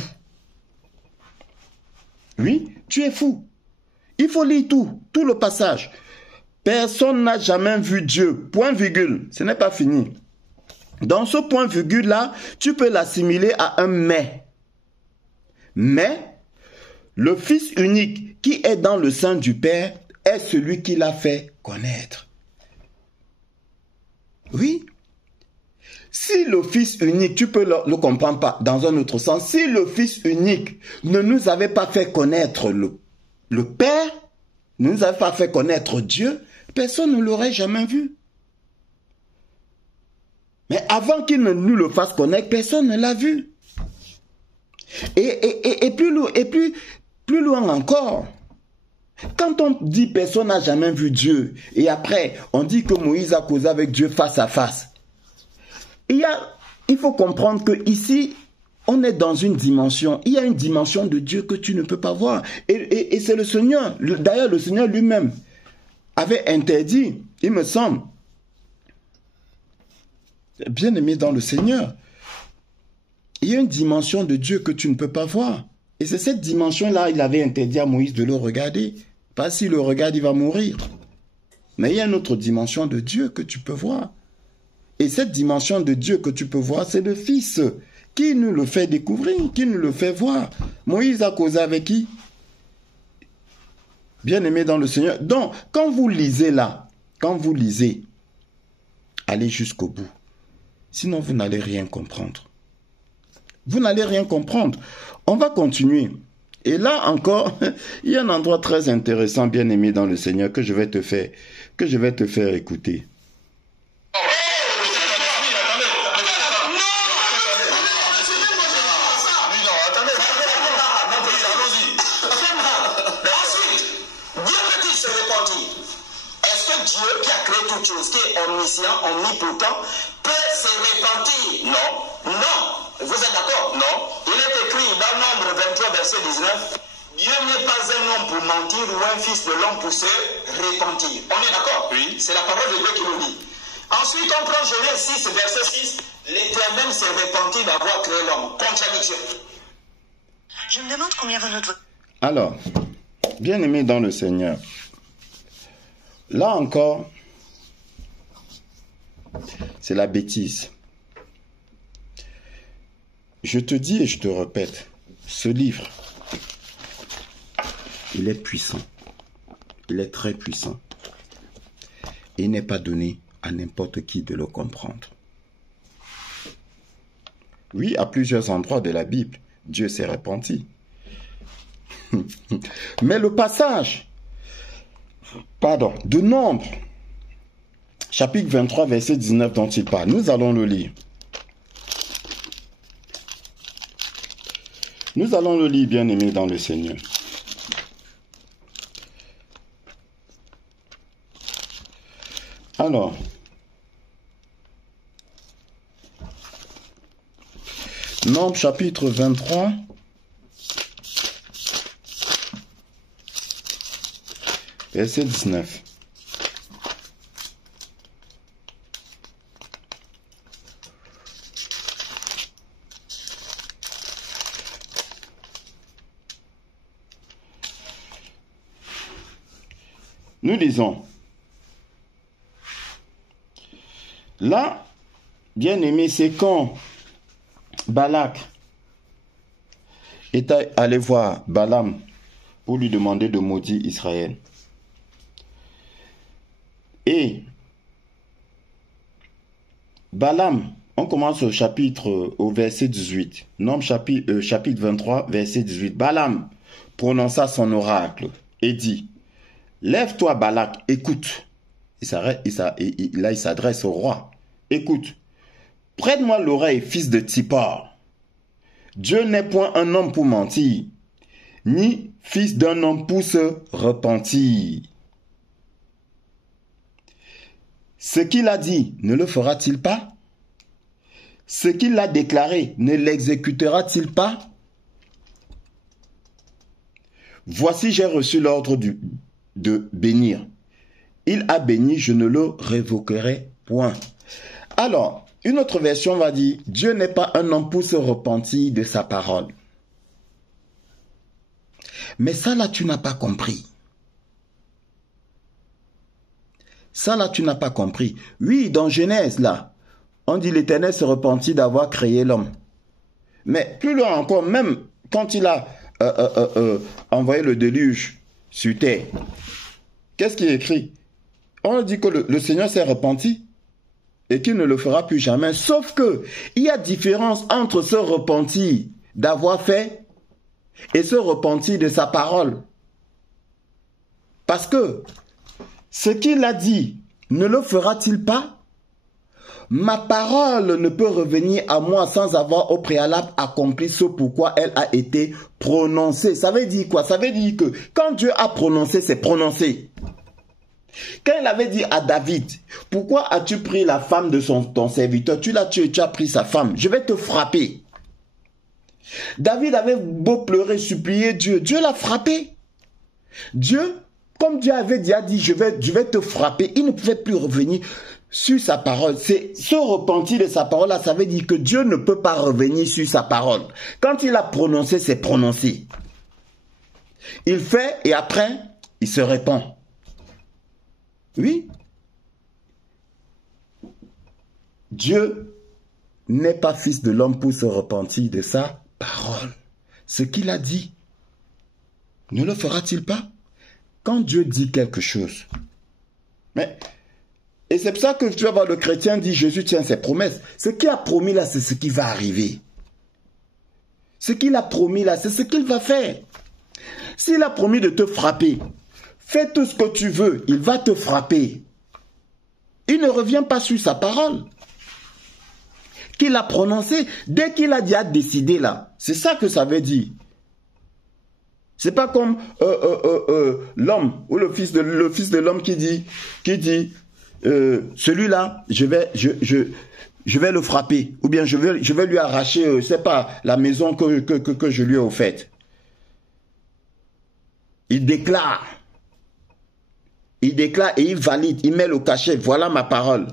Oui, tu es fou. Il faut lire tout le passage. Personne n'a jamais vu Dieu. Point virgule. Ce n'est pas fini. Dans ce point virgule là, tu peux l'assimiler à un mais. Mais, le Fils unique qui est dans le sein du Père est celui qui l'a fait connaître. Oui. Si le Fils unique, tu peux le comprendre pas dans un autre sens, si le Fils unique ne nous avait pas fait connaître le Père, ne nous avait pas fait connaître Dieu, personne ne l'aurait jamais vu. Mais avant qu'il ne nous le fasse connaître, personne ne l'a vu. Et plus loin encore, quand on dit personne n'a jamais vu Dieu, et après on dit que Moïse a causé avec Dieu face à face, il faut comprendre que ici, on est dans une dimension. Il y a une dimension de Dieu que tu ne peux pas voir. Et c'est le Seigneur. D'ailleurs, le Seigneur lui-même avait interdit, il me semble, bien aimé dans le Seigneur, il y a une dimension de Dieu que tu ne peux pas voir. Et c'est cette dimension-là, il avait interdit à Moïse de le regarder. Pas s'il le regarde, il va mourir. Mais il y a une autre dimension de Dieu que tu peux voir. Et cette dimension de Dieu que tu peux voir, c'est le Fils qui nous le fait découvrir, qui nous le fait voir. Moïse a causé avec qui? Bien-aimé dans le Seigneur. Donc, quand vous lisez là, allez jusqu'au bout. Sinon, vous n'allez rien comprendre. Vous n'allez rien comprendre. On va continuer. Et là encore, il y a un endroit très intéressant, bien-aimé dans le Seigneur, que je vais te faire écouter. Omniscient, omnipotent, peut se repentir. Non, non. Vous êtes d'accord? Non. Il est écrit dans Nombre 23, verset 19, Dieu n'est pas un homme pour mentir ou un fils de l'homme pour se repentir. On est d'accord? Oui. C'est la parole de Dieu qui nous dit. Ensuite, on prend Genèse 6, verset 6, l'Éternel s'est repenti d'avoir créé l'homme. Contradiction. Je me demande combien vaut notre... Alors, bien aimé dans le Seigneur, là encore, c'est la bêtise. Je te dis et je te répète, ce livre, il est puissant. Il est très puissant. Et il n'est pas donné à n'importe qui de le comprendre. Oui, à plusieurs endroits de la Bible, Dieu s'est repenti. Mais le passage, de Nombre, chapitre 23, verset 19 dont il parle, nous allons le lire. Nous allons le lire, bien-aimé dans le Seigneur. Alors, Nombre chapitre 23, verset 19. Nous lisons. Là, bien aimé, c'est quand Balak est allé voir Balaam pour lui demander de maudire Israël. Et Balaam, on commence au chapitre, au verset 18. Nombre chapitre 23, verset 18. Balaam prononça son oracle et dit, « Lève-toi, Balak, écoute. » Là, il s'adresse au roi. « Écoute, Prête-moi l'oreille, fils de Tsippor. Dieu n'est point un homme pour mentir, ni fils d'un homme pour se repentir. Ce qu'il a dit, ne le fera-t-il pas? Ce qu'il a déclaré, ne l'exécutera-t-il pas? Voici, j'ai reçu l'ordre de bénir. Il a béni, je ne le révoquerai point. Alors, une autre version va dire, Dieu n'est pas un homme pour se repentir de sa parole. Mais ça là, tu n'as pas compris. Ça là, tu n'as pas compris. Oui, dans Genèse là, on dit l'Éternel se repentit d'avoir créé l'homme. Mais plus loin encore, même quand il a envoyé le déluge sur terre, qu'est-ce qui est écrit? On dit que le Seigneur s'est repenti et qu'il ne le fera plus jamais. Sauf que il y a différence entre se repentir d'avoir fait et se repentir de sa parole. Parce que ce qu'il a dit, ne le fera-t-il pas? Ma parole ne peut revenir à moi sans avoir au préalable accompli ce pourquoi elle a été prononcée. Ça veut dire quoi? Ça veut dire que quand Dieu a prononcé, c'est prononcé. Quand il avait dit à David, pourquoi as-tu pris la femme de ton serviteur? Tu l'as tué, tu as pris sa femme. Je vais te frapper. David avait beau pleurer, supplier Dieu. Dieu l'a frappé. Dieu, comme Dieu avait déjà dit, je vais te frapper. Il ne pouvait plus revenir sur sa parole. C'est se repentir de sa parole là, ça veut dire que Dieu ne peut pas revenir sur sa parole. Quand il a prononcé, c'est prononcé. Il fait et après, il se répand. Oui. Dieu n'est pas fils de l'homme pour se repentir de sa parole. Ce qu'il a dit, ne le fera-t-il pas? Quand Dieu dit quelque chose. Et c'est pour ça que tu vas voir le chrétien dit Jésus tient ses promesses. Ce qu'il a promis là, c'est ce qui va arriver. Ce qu'il a promis là, c'est ce qu'il va faire. S'il a promis de te frapper, fais tout ce que tu veux, il va te frapper. Il ne revient pas sur sa parole qu'il a prononcée dès qu'il a déjà décidé là. C'est ça que ça veut dire. C'est pas comme l'homme ou le fils de l'homme qui dit celui-là, je vais le frapper, ou bien je vais lui arracher, c'est pas la maison que je lui ai offerte. Il déclare et il valide, il met le cachet, voilà ma parole.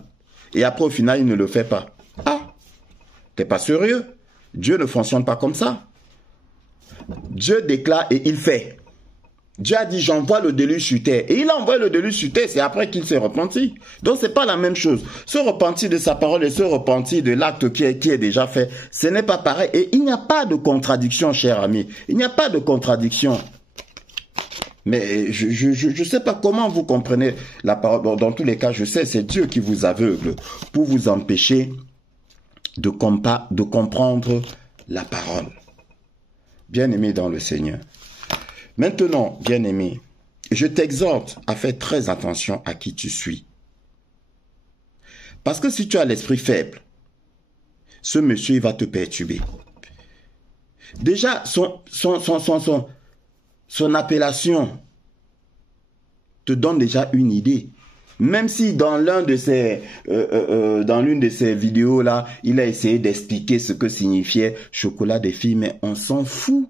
Et après au final, il ne le fait pas. Ah, t'es pas sérieux? Dieu ne fonctionne pas comme ça. Dieu déclare et il fait. Dieu a dit j'envoie le déluge sur terre. Et il a envoyé le déluge sur terre, c'est après qu'il s'est repenti. Donc c'est pas la même chose. Se repentir de sa parole et se repentir de l'acte qui est déjà fait, ce n'est pas pareil. Et il n'y a pas de contradiction, cher ami. Il n'y a pas de contradiction. Mais je ne sais pas comment vous comprenez la parole. Bon, dans tous les cas, je sais, c'est Dieu qui vous aveugle pour vous empêcher de comprendre la parole. Bien-aimé dans le Seigneur. Maintenant, bien-aimé, je t'exhorte à faire très attention à qui tu suis. Parce que si tu as l'esprit faible, ce monsieur il va te perturber. Déjà, son appellation te donne déjà une idée. Même si dans l'une de ces vidéos là, il a essayé d'expliquer ce que signifiait chocolat des filles, mais on s'en fout.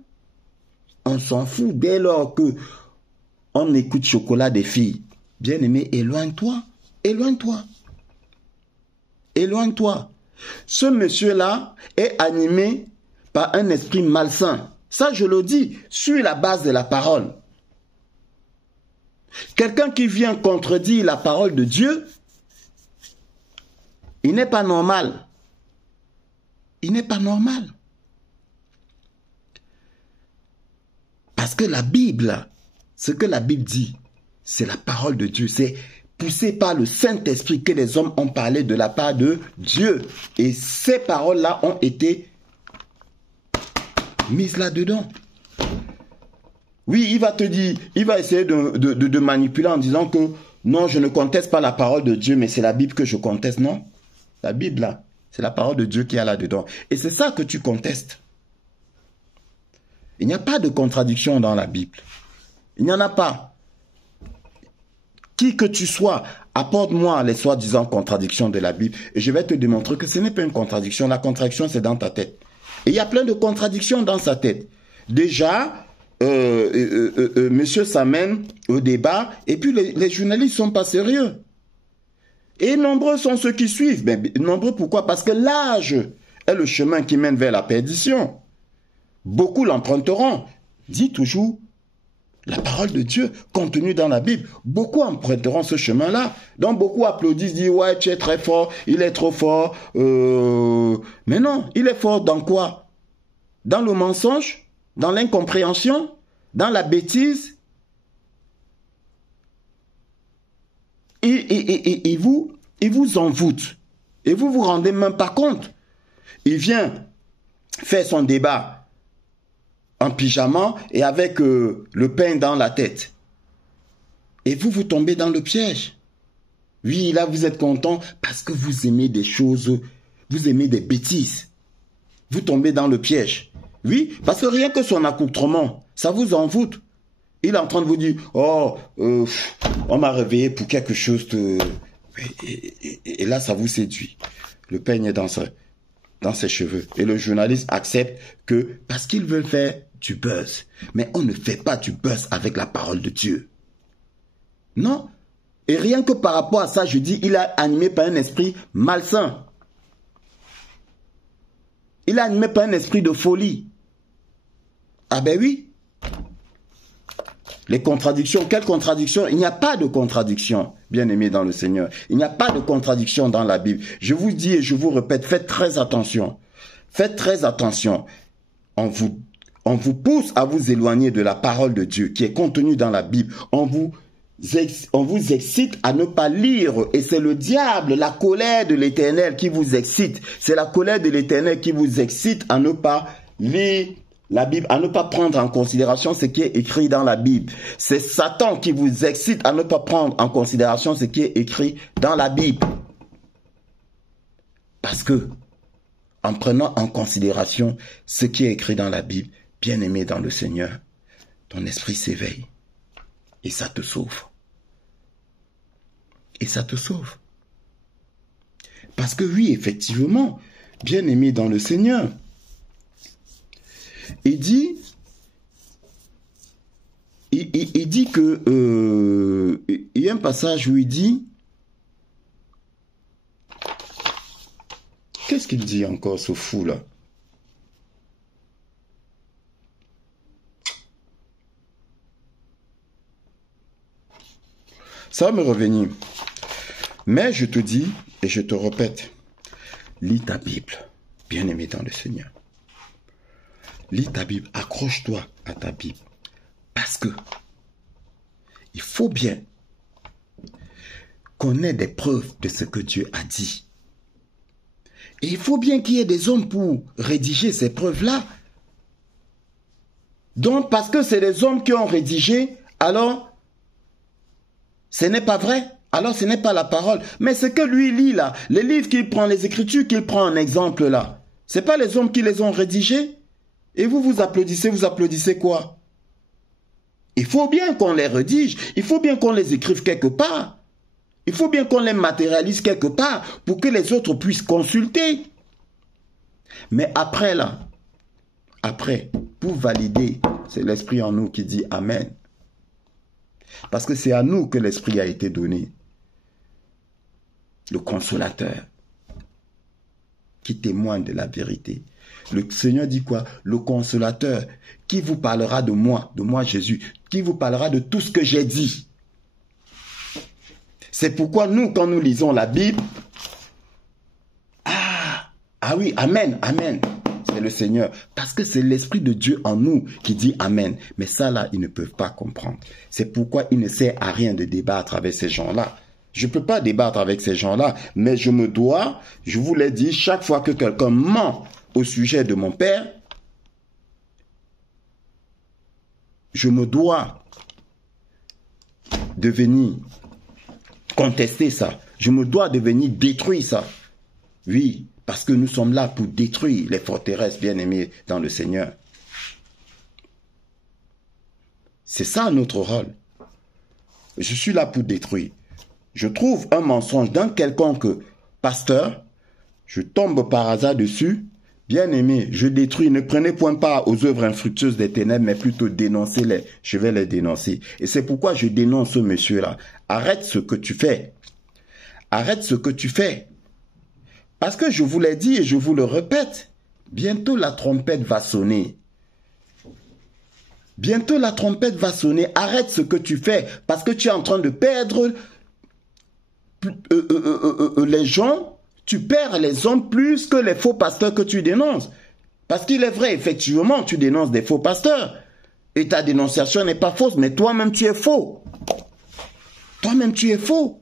On s'en fout dès lors que on écoute chocolat des filles. Bien-aimé, éloigne-toi, éloigne-toi, éloigne-toi. Ce monsieur-là est animé par un esprit malsain. Ça, je le dis, sur la base de la parole. Quelqu'un qui vient contredire la parole de Dieu, il n'est pas normal. Il n'est pas normal. Parce que la Bible, ce que la Bible dit, c'est la parole de Dieu. C'est poussé par le Saint-Esprit que les hommes ont parlé de la part de Dieu. Et ces paroles-là ont été mises là-dedans. Oui, il va te dire, il va essayer de manipuler en disant que non, je ne conteste pas la parole de Dieu, mais c'est la Bible que je conteste. Non, la Bible là, C'est la parole de Dieu qui est là-dedans. Et c'est ça que tu contestes. Il n'y a pas de contradiction dans la Bible. Il n'y en a pas. Qui que tu sois, apporte-moi les soi-disant contradictions de la Bible et je vais te démontrer que ce n'est pas une contradiction. La contradiction, c'est dans ta tête. Et il y a plein de contradictions dans sa tête. Déjà, monsieur s'amène au débat et puis les journalistes ne sont pas sérieux. Et nombreux sont ceux qui suivent. Mais nombreux pourquoi? Parce que l'âge est le chemin qui mène vers la perdition. Beaucoup l'emprunteront. Dis toujours la parole de Dieu contenue dans la Bible. Beaucoup emprunteront ce chemin-là. Donc beaucoup applaudissent, disent ouais, tu es très fort, il est trop fort. Mais non, il est fort dans quoi? Dans le mensonge? Dans l'incompréhension? Dans la bêtise? Et vous envoûte. Et vous vous rendez même pas compte. Il vient faire son débat en pyjama et avec le pain dans la tête. Et vous tombez dans le piège. Oui, là vous êtes content parce que vous aimez des choses, vous aimez des bêtises. Vous tombez dans le piège. Oui, parce que rien que son accoutrement, ça vous envoûte. Il est en train de vous dire, oh, on m'a réveillé pour quelque chose de... Et là, ça vous séduit. Le peigne est dans ses cheveux. Et le journaliste accepte que, parce qu'ils veulent faire du buzz. Mais on ne fait pas du buzz avec la parole de Dieu. Non. Et rien que par rapport à ça, je dis, il est animé par un esprit malsain. Il est animé par un esprit de folie. Ah ben oui. Les contradictions, quelles contradictions? Il n'y a pas de contradiction, bien-aimés dans le Seigneur. Il n'y a pas de contradiction dans la Bible. Je vous dis et je vous répète, faites très attention. Faites très attention. On vous pousse à vous éloigner de la parole de Dieu qui est contenue dans la Bible. On vous excite à ne pas lire. Et c'est le diable, la colère de l'Éternel qui vous excite. C'est la colère de l'Éternel qui vous excite à ne pas lire la Bible, à ne pas prendre en considération ce qui est écrit dans la Bible. C'est Satan qui vous excite à ne pas prendre en considération ce qui est écrit dans la Bible. Parce que, en prenant en considération ce qui est écrit dans la Bible, bien-aimé dans le Seigneur, ton esprit s'éveille. Et ça te sauve. Et ça te sauve. Parce que oui, effectivement, bien-aimé dans le Seigneur, il dit que il y a un passage où il dit, qu'est-ce qu'il dit encore ce fou là? Ça va me revenir. Mais je te dis et je te répète, lis ta Bible, bien-aimé dans le Seigneur. Lis ta Bible, accroche-toi à ta Bible. Parce que il faut bien qu'on ait des preuves de ce que Dieu a dit. Et il faut bien qu'il y ait des hommes pour rédiger ces preuves-là. Donc, parce que c'est les hommes qui ont rédigé, alors, ce n'est pas vrai. Alors, ce n'est pas la parole. Mais ce que lui lit là, les livres qu'il prend, les écritures qu'il prend en exemple là, ce n'est pas les hommes qui les ont rédigés. Et vous applaudissez quoi? Il faut bien qu'on les rédige, il faut bien qu'on les écrive quelque part. Il faut bien qu'on les matérialise quelque part pour que les autres puissent consulter. Mais après là, pour valider, c'est l'Esprit en nous qui dit Amen. Parce que c'est à nous que l'Esprit a été donné. Le consolateur qui témoigne de la vérité. Le Seigneur dit quoi? Le consolateur qui vous parlera de moi Jésus, qui vous parlera de tout ce que j'ai dit. C'est pourquoi nous, quand nous lisons la Bible, ah oui, Amen, Amen, c'est le Seigneur. Parce que c'est l'Esprit de Dieu en nous qui dit Amen. Mais ça là, ils ne peuvent pas comprendre. C'est pourquoi il ne sert à rien de débattre avec ces gens-là. Je ne peux pas débattre avec ces gens-là, mais je me dois, je vous l'ai dit, chaque fois que quelqu'un ment au sujet de mon père, je me dois de venir contester ça. Je me dois de venir détruire ça. Oui, Parce que nous sommes là pour détruire les forteresses bien-aimées dans le Seigneur. C'est ça notre rôle. Je suis là pour détruire. Je trouve un mensonge dans quelconque pasteur, je tombe par hasard dessus. Bien-aimé, je détruis. Ne prenez point part aux œuvres infructueuses des ténèbres, mais plutôt dénoncez-les. Je vais les dénoncer. Et c'est pourquoi je dénonce ce monsieur-là. Arrête ce que tu fais. Arrête ce que tu fais. Parce que je vous l'ai dit et je vous le répète, bientôt la trompette va sonner. Bientôt la trompette va sonner. Arrête ce que tu fais parce que tu es en train de perdre les gens. Tu perds les hommes plus que les faux pasteurs que tu dénonces. Parce qu'il est vrai, effectivement, tu dénonces des faux pasteurs. Et ta dénonciation n'est pas fausse, mais toi-même tu es faux. Toi-même tu es faux.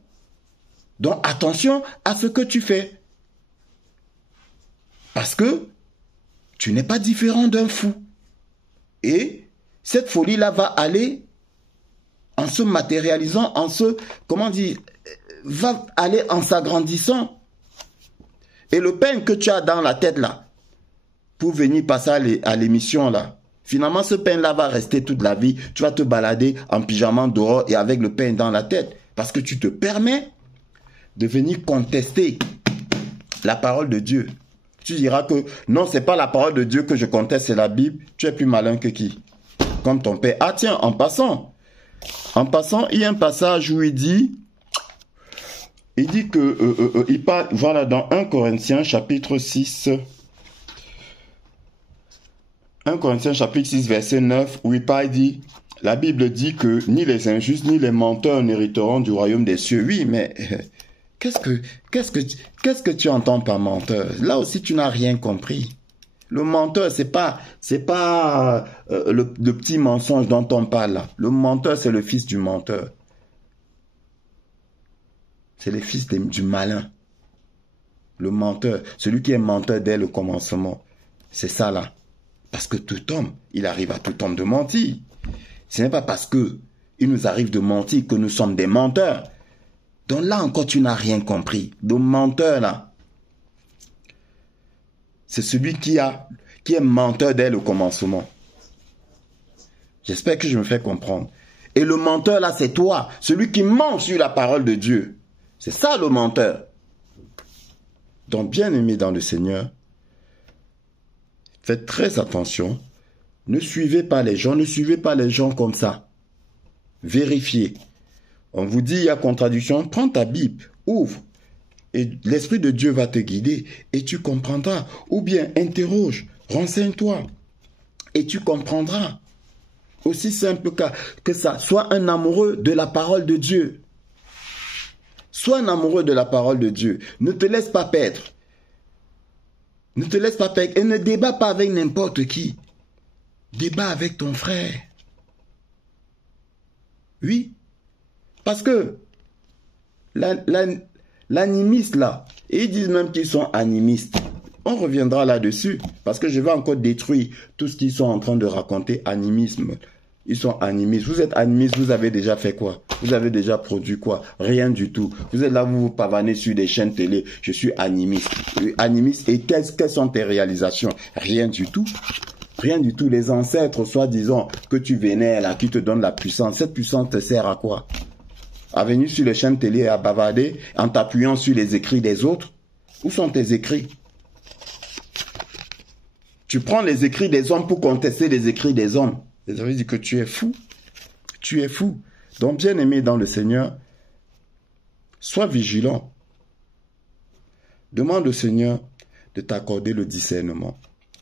Donc attention à ce que tu fais. Parce que tu n'es pas différent d'un fou. Et cette folie-là va aller en se matérialisant, en se, comment dire, va aller en s'agrandissant. Et le pain que tu as dans la tête là, pour venir passer à l'émission là, finalement ce pain là va rester toute la vie. Tu vas te balader en pyjama dehors et avec le pain dans la tête. Parce que tu te permets de venir contester la parole de Dieu. Tu diras que non, c'est pas la parole de Dieu que je conteste, c'est la Bible. Tu es plus malin que qui? Comme ton père. Ah tiens, en passant, il y a un passage où il dit que, il parle, voilà, dans 1 Corinthiens chapitre 6, 1 Corinthiens chapitre 6 verset 9, où il parle, il dit, la Bible dit que ni les injustes ni les menteurs n'hériteront du royaume des cieux. Oui, mais qu'est-ce que tu entends par menteur? Là aussi, tu n'as rien compris. Le menteur, c'est pas le petit mensonge dont on parle là. Le menteur, c'est le fils du menteur. C'est le fils du malin. Le menteur, celui qui est menteur dès le commencement. C'est ça là. Parce que tout homme, il arrive à tout homme de mentir. Ce n'est pas parce que il nous arrive de mentir que nous sommes des menteurs. Donc là encore, tu n'as rien compris. Le menteur là, c'est celui qui est menteur dès le commencement. J'espère que je me fais comprendre. Et le menteur là, c'est toi, celui qui ment sur la parole de Dieu. C'est ça le menteur. Donc bien aimé dans le Seigneur, faites très attention. Ne suivez pas les gens comme ça. Vérifiez. On vous dit il y a contradiction, prends ta Bible, ouvre. Et l'Esprit de Dieu va te guider et tu comprendras. Ou bien interroge, renseigne-toi et tu comprendras. Aussi simple que ça. Sois un amoureux de la parole de Dieu. Sois un amoureux de la parole de Dieu. Ne te laisse pas perdre. Ne te laisse pas perdre et ne débat pas avec n'importe qui. Débat avec ton frère. Oui. Parce que l'animiste là, ils disent même qu'ils sont animistes. On reviendra là-dessus. Parce que je vais encore détruire tout ce qu'ils sont en train de raconter. Animisme. Ils sont animistes. Vous êtes animiste, vous avez déjà fait quoi? Vous avez déjà produit quoi? Rien du tout. Vous êtes là, vous vous pavanez sur des chaînes télé. Je suis animiste. Animiste. Et quelles sont tes réalisations? Rien du tout. Rien du tout. Les ancêtres, soi-disant, que tu vénères là, qui te donnent la puissance. Cette puissance te sert à quoi? À venir sur les chaînes télé et à bavarder en t'appuyant sur les écrits des autres? Où sont tes écrits? Tu prends les écrits des hommes pour contester les écrits des hommes. Ça veut dire que tu es fou. Tu es fou. Donc, bien aimé dans le Seigneur, sois vigilant. Demande au Seigneur de t'accorder le discernement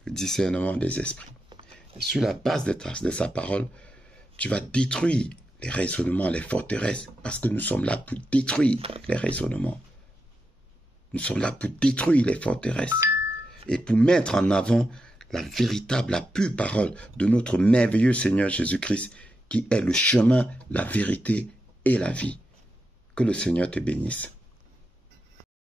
des esprits. Et sur la base de sa parole, tu vas détruire les raisonnements, les forteresses, parce que nous sommes là pour détruire les raisonnements. Nous sommes là pour détruire les forteresses et pour mettre en avant la véritable, la pure parole de notre merveilleux Seigneur Jésus-Christ, qui est le chemin, la vérité et la vie. Que le Seigneur te bénisse.